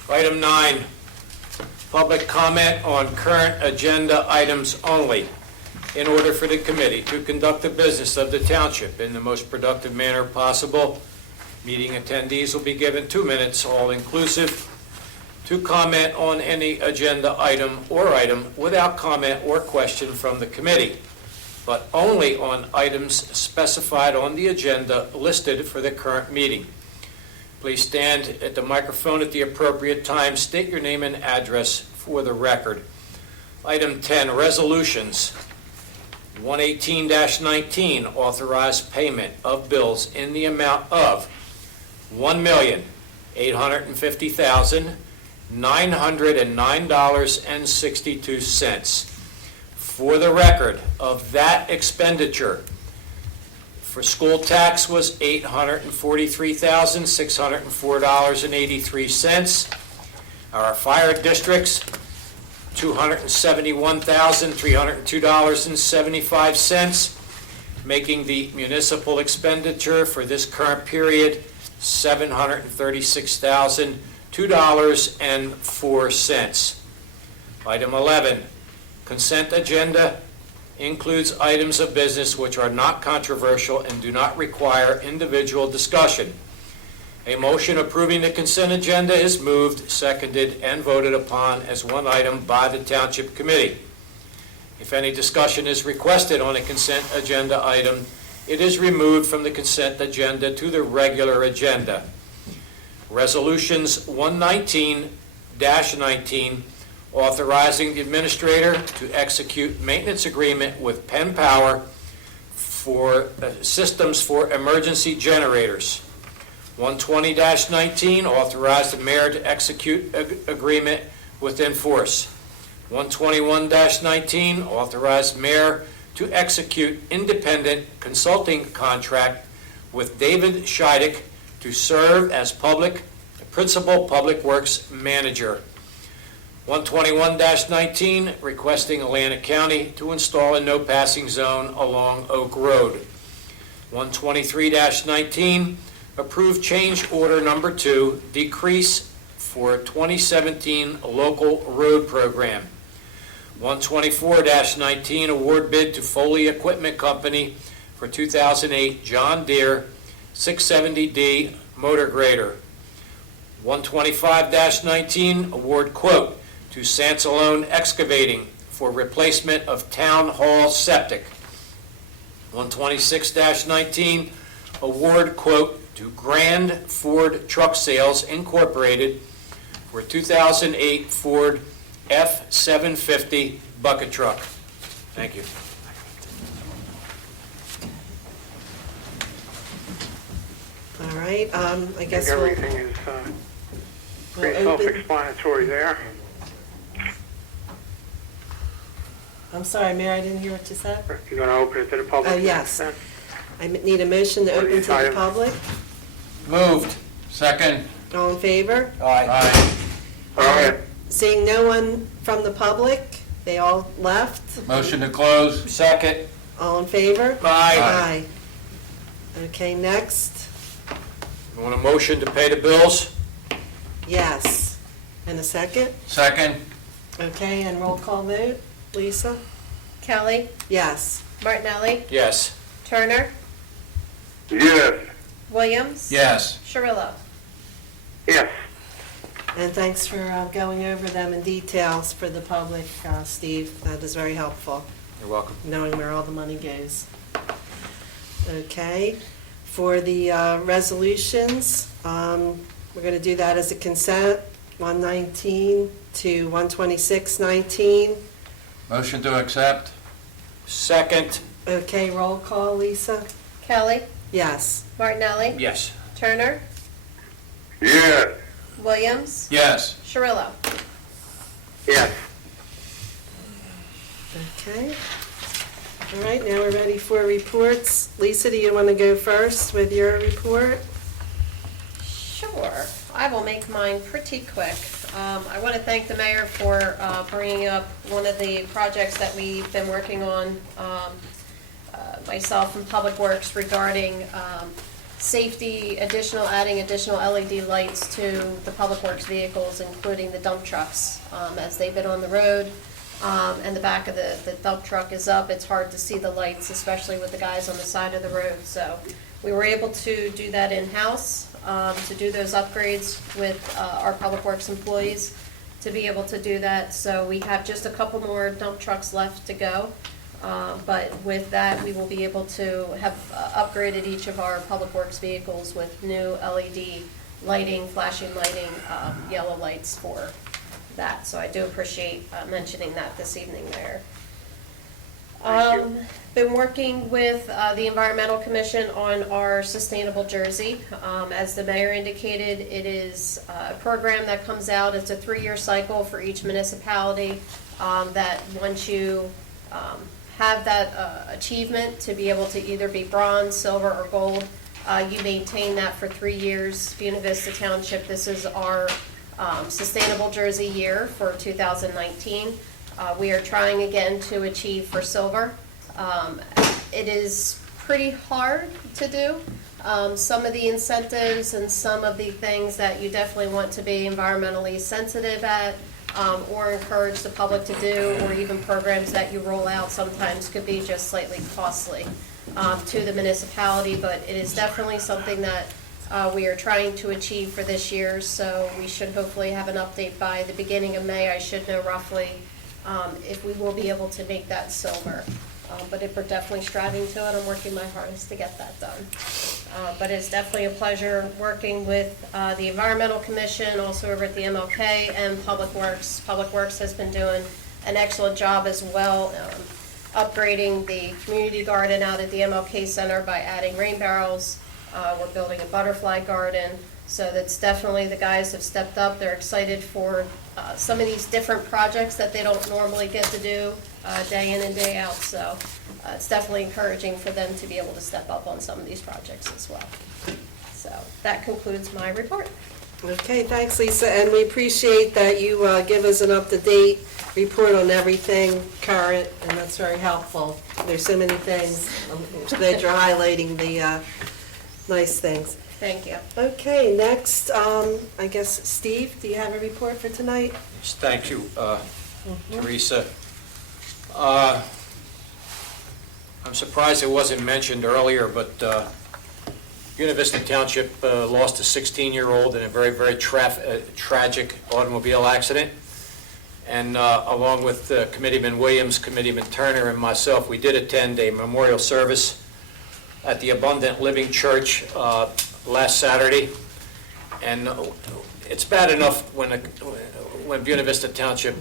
Item 9, public comment on current agenda items only. In order for the committee to conduct the business of the township in the most productive manner possible, meeting attendees will be given 2 minutes, all inclusive, to comment on any agenda item or item without comment or question from the committee, but only on items specified on the agenda listed for the current meeting. Please stand at the microphone at the appropriate time. State your name and address for the record. Item 10, resolutions. 118-19, authorized payment of bills in the amount of $1,850,909.62. For the record of that expenditure, for school tax was $843,604.83. Our fire districts, $271,302.75, making the municipal expenditure for this current period $736,002.04. Item 11, consent agenda includes items of business which are not controversial and do not require individual discussion. A motion approving the consent agenda is moved, seconded, and voted upon as one item by the Township Committee. If any discussion is requested on a consent agenda item, it is removed from the consent agenda to the regular agenda. Resolutions 119-19, authorizing the administrator to execute maintenance agreement with Penn Power for systems for emergency generators. 120-19, authorize the mayor to execute agreement with Enforce. 121-19, authorize mayor to execute independent consulting contract with David Scheidick to serve as principal public works manager. 121-19, requesting Atlantic County to install a no passing zone along Oak Road. 123-19, approve change order number 2, decrease for 2017 local road program. 124-19, award bid to Foley Equipment Company for 2008 John Deere 670D motor grader. 125-19, award quote to Sansalone Excavating for replacement of Town Hall septic. 126-19, award quote to Grand Ford Truck Sales Incorporated for 2008 Ford F-750 bucket truck. Thank you. All right, I I guess think we'll everything is pretty we'll open- self-explanatory there. I'm sorry, Mayor, I didn't hear what you said. You're going to open it to the public? Oh, yes. then? I need a motion to What open are to these the items? public. Moved. Second. All in favor? Aye. All right. Seeing no one from the public, they all left. Motion to close. Second. All in favor? Aye. Aye. Okay, next. You want a motion to pay the bills? Yes. And a second? Second. Okay, and roll call vote. Lisa? Kelly, Yes. Martinelli, Yes. Turner, Yes. Williams. Yes. Cirillo. Yes. And thanks for going over them in details for the public, Steve. That is very helpful, You're welcome. knowing where all the money goes. Okay, for the resolutions, we're going to do that as a consent, 119 to 12619. Motion to accept. Second. Okay, roll call, Lisa? Kelly, Yes. Martinelli, Yes. Turner, Yes. Williams, Yes. Cirillo. Yes. Okay. All right, now we're ready for reports. Lisa, do you want to go first with your report? Sure. I will make mine pretty quick. I want to thank the mayor for bringing up one of the projects that we've been working on, myself and Public Works, regarding safety, adding additional LED lights to the Public Works vehicles, including the dump trucks. As they've been on the road, and the back of the dump truck is up, it's hard to see the lights, especially with the guys on the side of the road. So we were able to do that in-house, to do those upgrades with our Public Works employees to be able to do that. So we have just a couple more dump trucks left to go. But with that, we will be able to have upgraded each of our Public Works vehicles with new LED lighting, flashing lighting, yellow lights for that. So I do appreciate mentioning that this evening, Mayor. Been working with the Environmental Commission on our Sustainable Jersey. As the mayor indicated, it is a program that comes out. It's a 3-year cycle for each municipality, that once you have that achievement to be able to either be bronze, silver, or gold, you maintain that for 3 years. Buena Vista Township, this is our Sustainable Jersey year for 2019. We are trying again to achieve for silver. It is pretty hard to do. Some of the incentives and some of the things that you definitely want to be environmentally sensitive at, or encourage the public to do, or even programs that you roll out sometimes could be just slightly costly to the municipality, but it is definitely something that we are trying to achieve for this year, so we should hopefully have an update by the beginning of May. I should know roughly if we will be able to make that silver. But if we're definitely striving to it, I'm working my hardest to get that done. But it's definitely a pleasure working with the Environmental Commission, also over at the MLK, and Public Works. Public Works has been doing an excellent job as well, upgrading the community garden out at the MLK Center by adding rain barrels. We're building a butterfly garden. So that's definitely, the guys have stepped up. They're excited for some of these different projects that they don't normally get to do day in and day out. So it's definitely encouraging for them to be able to step up on some of these projects as well. So that concludes my report. Okay, thanks, Lisa, and we appreciate that you give us an up-to-date report on everything current, and that's very helpful. There's so many things that you're highlighting, the nice things. Thank you. Okay, next, I guess, Steve, do you have a report for tonight? Yes, thank you, Teresa. I'm surprised it wasn't mentioned earlier, but Buena Vista Township lost a 16-year-old in a very, very tragic automobile accident. And along with Committeeman Williams, Committeeman Turner, and myself, we did attend a memorial service at the Abundant Living Church last Saturday. And it's bad enough when Buena Vista Township,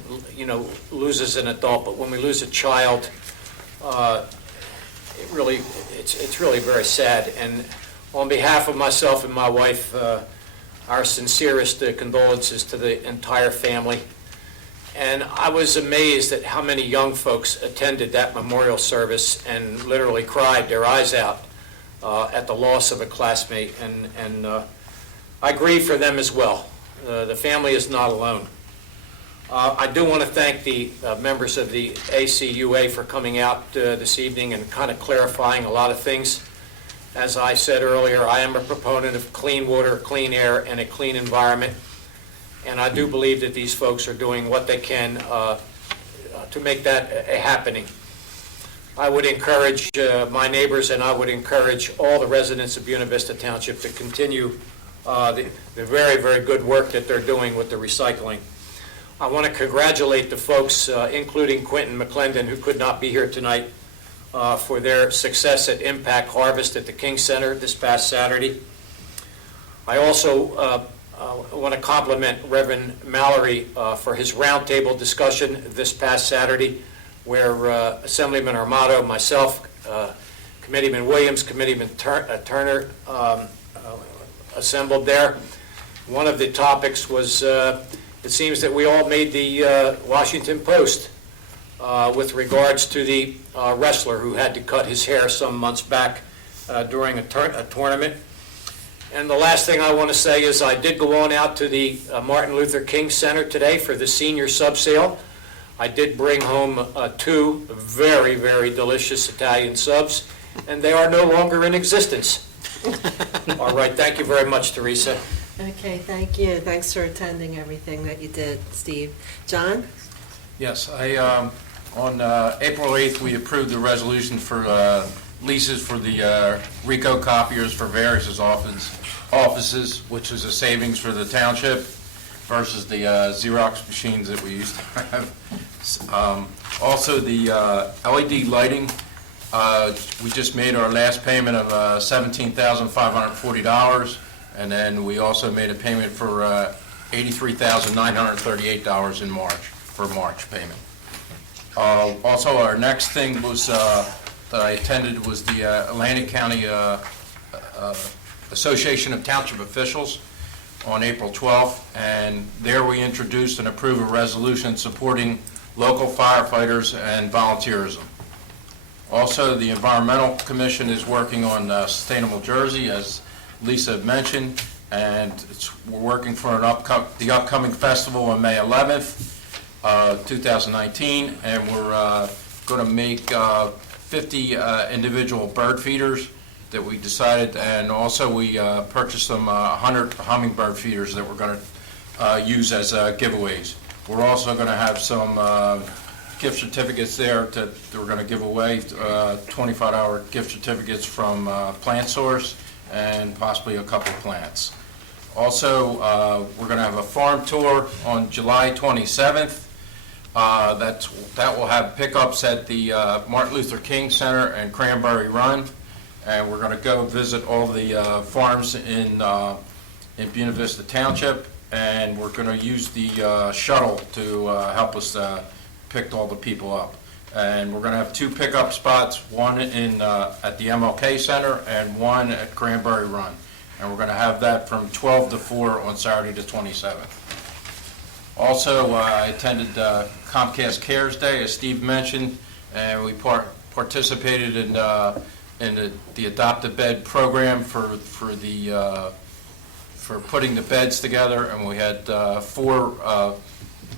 loses an adult, but when we lose a child, it's really very sad. And on behalf of myself and my wife, our sincerest condolences to the entire family. And I was amazed at how many young folks attended that memorial service and literally cried their eyes out at the loss of a classmate. And I grieve for them as well. The family is not alone. I do want to thank the members of the ACUA for coming out this evening and kind of clarifying a lot of things. As I said earlier, I am a proponent of clean water, clean air, and a clean environment. And I do believe that these folks are doing what they can to make that a happening. I would encourage my neighbors, and I would encourage all the residents of Buena Vista Township to continue the very, very good work that they're doing with the recycling. I want to congratulate the folks, including Quentin McClendon, who could not be here tonight, for their success at Impact Harvest at the King Center this past Saturday. I also want to compliment Reverend Mallory for his roundtable discussion this past Saturday, where Assemblyman Armato, myself, Committeeman Williams, Committeeman Turner assembled there. One of the topics was, it seems that we all made the Washington Post with regards to the wrestler who had to cut his hair some months back during a tournament. And the last thing I want to say is I did go on out to the Martin Luther King Center today for the senior sub sale. I did bring home 2 very, very delicious Italian subs, and they are no longer in existence. All right, thank you very much, Teresa. Okay, thank you. Thanks for attending everything that you did, Steve. John? Yes, on April 8th, we approved the resolution for leases for the Ricoh copiers for various offices, which is a savings for the township versus the Xerox machines that we used to have. Also, the LED lighting, we just made our last payment of $17,540, and then we also made a payment for $83,938 in March, for March payment. Also, our next thing was that I attended was the Atlantic County Association of Township Officials on April 12th, and there we introduced and approved a resolution supporting local firefighters and volunteerism. Also, the Environmental Commission is working on Sustainable Jersey, as Lisa mentioned, and we're working for the upcoming festival on May 11th, 2019, and we're going to make 50 individual bird feeders that we decided, and also we purchased some 100 hummingbird feeders that we're going to use as giveaways. We're also going to have some gift certificates there that we're going to give away, 25-hour gift certificates from Plant Source and possibly a couple plants. Also, we're going to have a farm tour on July 27th. That will have pickups at the Martin Luther King Center and Cranberry Run, and we're going to go visit all the farms in Buena Vista Township, and we're going to use the shuttle to help us pick all the people up. And we're going to have 2 pickup spots, one in at the MLK Center and one at Cranberry Run, and we're going to have that from 12 to 4 on Saturday the 27th. Also, I attended Comcast Cares Day, as Steve mentioned, and we participated in the Adopt a Bed program for putting the beds together, and we had 4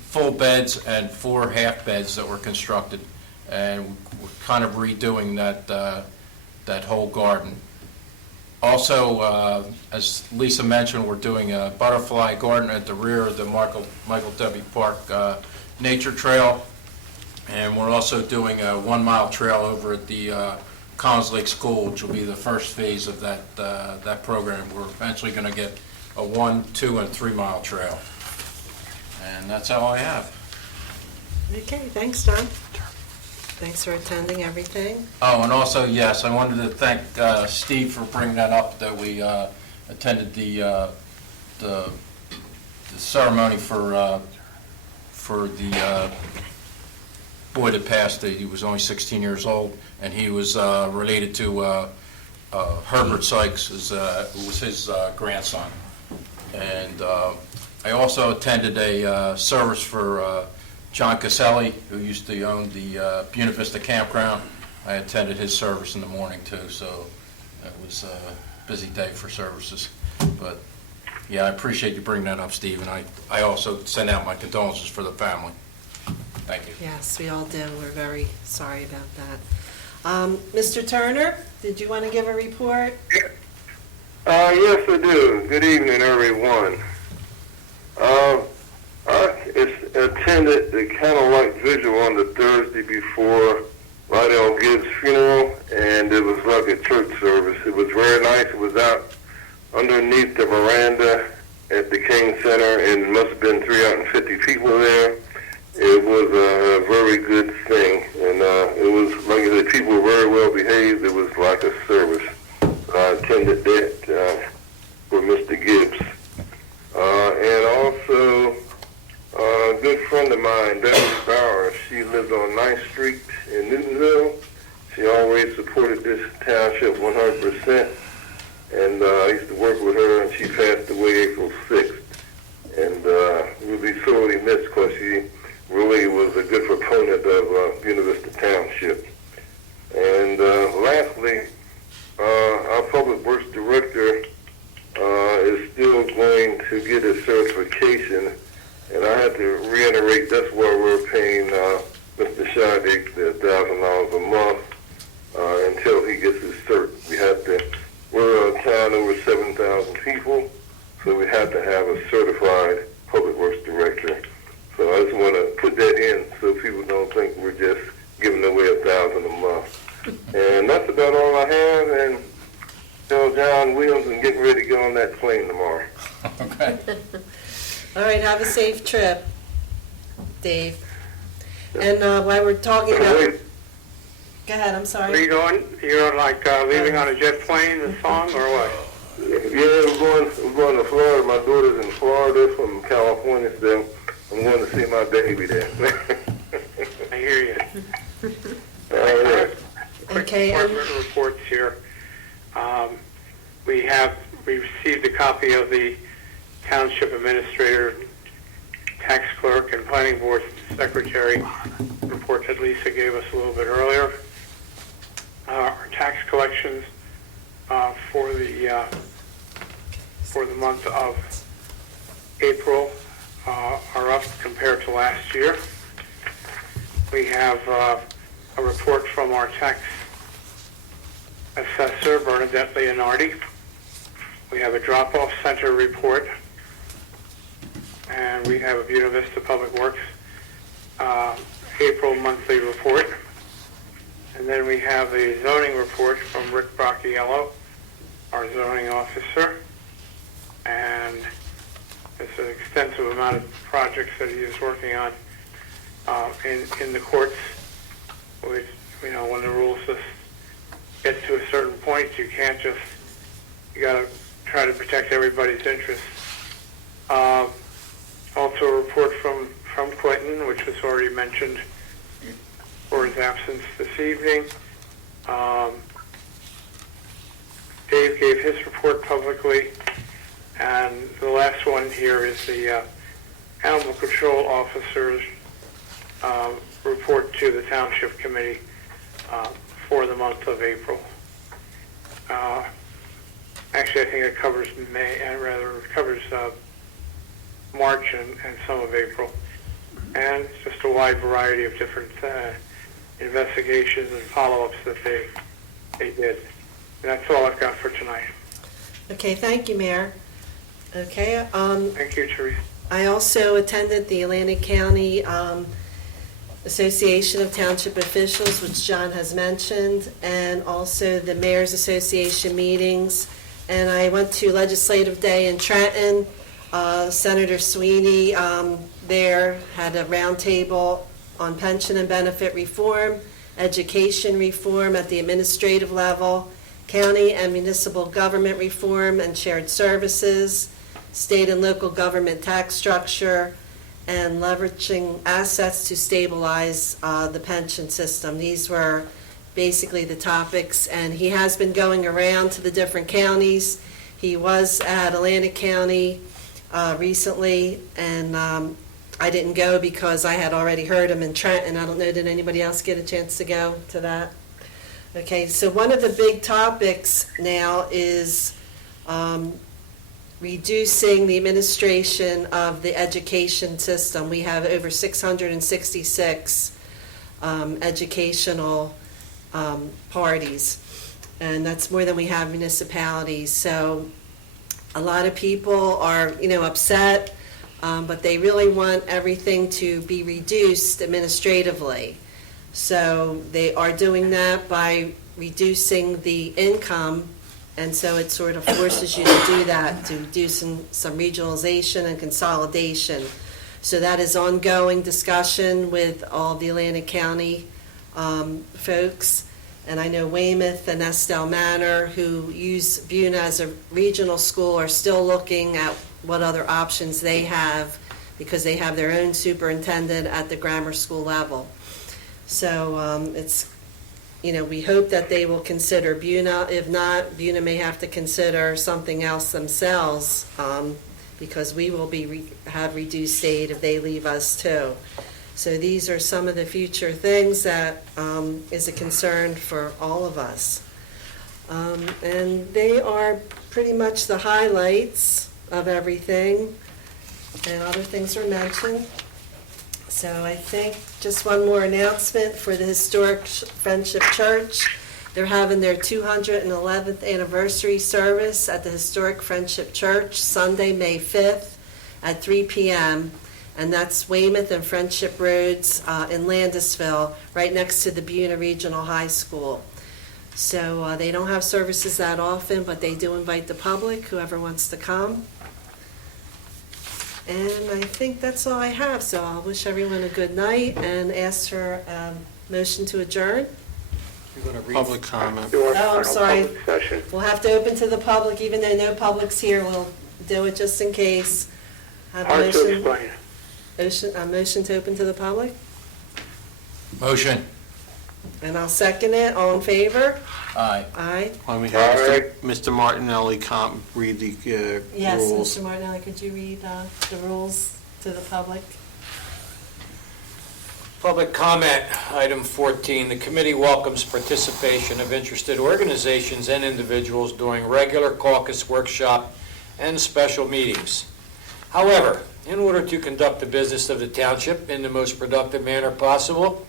full beds and 4 half beds that were constructed, and we're kind of redoing that whole garden. Also, as Lisa mentioned, we're doing a butterfly garden at the rear of the Michael W. Park Nature Trail, and we're also doing a 1-mile trail over at the Collins Lake School, which will be the first phase of that program. We're eventually going to get a 1, 2, and 3 mile trail. And that's all I have. Okay, thanks, John. Thanks for attending everything. Oh, and also, yes, I wanted to thank Steve for bringing that up, that we attended the ceremony for the boy that passed. He was only 16 years old, and he was related to Herbert Sykes, who was his grandson. And I also attended a service for John Caselli, who used to own the Buena Vista campground. I attended his service in the morning too, so it was a busy day for services. But yeah, I appreciate you bringing that up, Steve, and I also send out my condolences for the family. Thank you. Yes, we all do. We're very sorry about that. Mr. Turner, did you want to give a report? Yes, I do. Good evening, everyone. I attended the candlelight vigil on the Thursday before Lionel Gibbs' funeral, and it was like a church service. It was very nice. It was out underneath the veranda at the King Center, and it must have been 350 people there. It was a very good thing, and it was, like I said, people were very well behaved. It was like a service. I attended that for Mr. Gibbs. And also, a good friend of mine, Debbie Bauer, she lives on 9th Street in Newtonville. She always supported this township 100%. And I used to work with her, and she passed away April 6th. And will be sorely missed because she really was a good proponent of Buena Vista Township. And lastly, our Public Works Director is still going to get his certification. And I have to reiterate, that's why we're paying Mr. Shaddick the $1,000 a month until he gets his cert. We're a town over 7,000 people, so we have to have a certified Public Works Director. So I just want to put that in so people don't think we're just giving away $1,000 a month. And that's about all I have, and tell John Williams and getting ready to get on that plane tomorrow. Okay. All right, have a safe trip, Dave. And while we're talking about... Go ahead, I'm What are sorry. you doing? You're like leaving on a jet plane this song, or what? Yeah, we're going to Florida. My daughter's in Florida from California, so I'm going to see my baby there. I hear you. All right. Quick Okay, department reports here. We received a copy of the Township Administrator, Tax Clerk, and Planning Board Secretary report that Lisa gave us a little bit earlier. Our tax collections for the month of April are up compared to last year. We have a report from our tax assessor, Bernadette Leonardi. We have a drop-off center report, and we have a Buena Vista Public Works April monthly report. And then we have a zoning report from Rick Bracchiello, our zoning officer. And it's an extensive amount of projects that he is working on in the courts. Which, you know, when the rules just get to a certain point, you got to try to protect everybody's interests. Also a report from Quentin, which was already mentioned, for his absence this evening. Dave gave his report publicly, and the last one here is the Animal Control Officer's report to the Township Committee for the month of April. Actually, I think it covers it covers March and some of April. And it's just a wide variety of different investigations and follow-ups that they did. And that's all I've got for tonight. Okay, thank you, Mayor. Okay, Thank you, Teresa. I also attended the Atlantic County Association of Township Officials, which John has mentioned, and also the Mayor's Association meetings. And I went to Legislative Day in Trenton. Senator Sweeney there had a roundtable on pension and benefit reform, education reform at the administrative level, county and municipal government reform and shared services, state and local government tax structure, and leveraging assets to stabilize the pension system. These were basically the topics, and he has been going around to the different counties. He was at Atlantic County recently, and I didn't go because I had already heard him in Trenton. I don't know, did anybody else get a chance to go to that? Okay, so one of the big topics now is reducing the administration of the education system. We have over 666 educational parties, and that's more than we have municipalities. So a lot of people are, upset, but they really want everything to be reduced administratively. So they are doing that by reducing the income, and so it sort of forces you to do that, to do some regionalization and consolidation. So that is ongoing discussion with all the Atlantic County folks. And I know Weymouth and Estelle Manor, who use Buena as a regional school, are still looking at what other options they have, because they have their own superintendent at the grammar school level. So it's, we hope that they will consider Buena. If not, Buena may have to consider something else themselves, because we will have reduced aid if they leave us too. So these are some of the future things that is a concern for all of us. And they are pretty much the highlights of everything, and other things are mentioned. So I think just one more announcement for the Historic Friendship Church. They're having their 211th anniversary service at the Historic Friendship Church, Sunday, May 5th at 3 p.m., and that's Weymouth and Friendship Roads in Landisville, right next to the Buena Regional High School. So they don't have services that often, but they do invite the public, whoever wants to come. And I think that's all I have, so I'll wish everyone a good night and ask for a motion to adjourn. Public comment. Oh, I'm sorry. We'll have to open to the public, even though no public's here, we'll do it just in case. Have a Hard to motion. explain. A motion to open to the public, Motion. and I'll second it. All in favor? Aye. Aye. Why don't we All have right. Mr. Martinelli read the Yes, rules? Mr. Martinelli, could you read the rules to the public? Public comment, item 14. The committee welcomes participation of interested organizations and individuals during regular caucus workshop and special meetings. However, in order to conduct the business of the township in the most productive manner possible,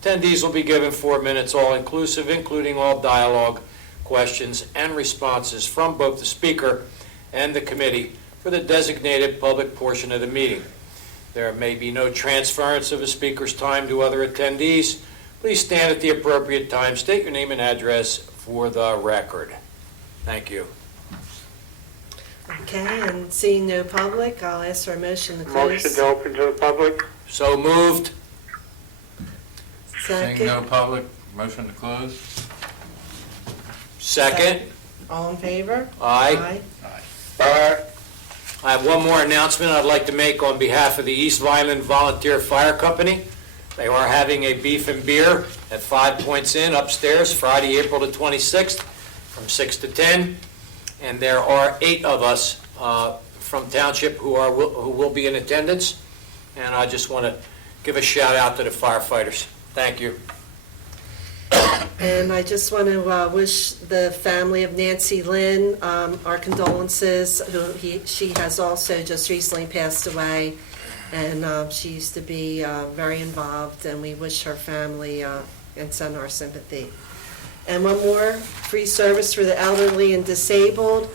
attendees will be given 4 minutes all-inclusive, including all dialogue, questions, and responses from both the speaker and the committee for the designated public portion of the meeting. There may be no transference of a speaker's time to other attendees. Please stand at the appropriate time, state your name and address for the record. Thank you. Okay, and seeing no public, I'll ask for a motion to close. Motion to open to the public? So moved. Seeing no Second. public, motion to close? Second. All in favor? Aye. Aye. I have one more announcement I'd like to make on behalf of the East Vineland Volunteer Fire Company. They are having a beef and beer at 5 Points Inn upstairs, Friday, April the 26th, from 6 to 10. And there are 8 of us from Township who will be in attendance. And I just want to give a shout out to the firefighters. Thank you. And I just want to wish the family of Nancy Lynn our condolences. She has also just recently passed away, and she used to be very involved, and we wish her family and send our sympathy. And one more, free service for the elderly and disabled.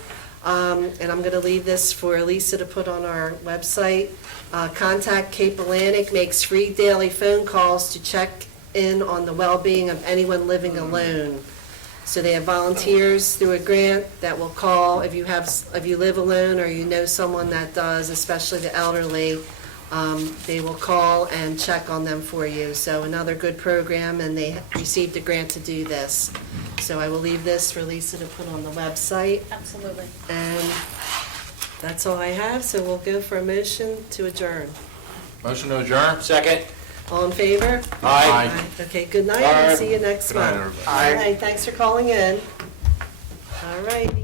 And I'm going to leave this for Lisa to put on our website. Contact Cape Atlantic makes free daily phone calls to check in on the well-being of anyone living alone. So they have volunteers through a grant that will call if you live alone or you know someone that does, especially the elderly. They will call and check on them for you. So another good program, and they received a grant to do this. So I will leave this for Lisa to put on the website. Absolutely. And that's all I have, so we'll go for a motion to adjourn. Motion to adjourn? Second? All in favor? Aye. Okay, good night, and see you next Good night, month. everybody. All right, thanks for calling in. All right.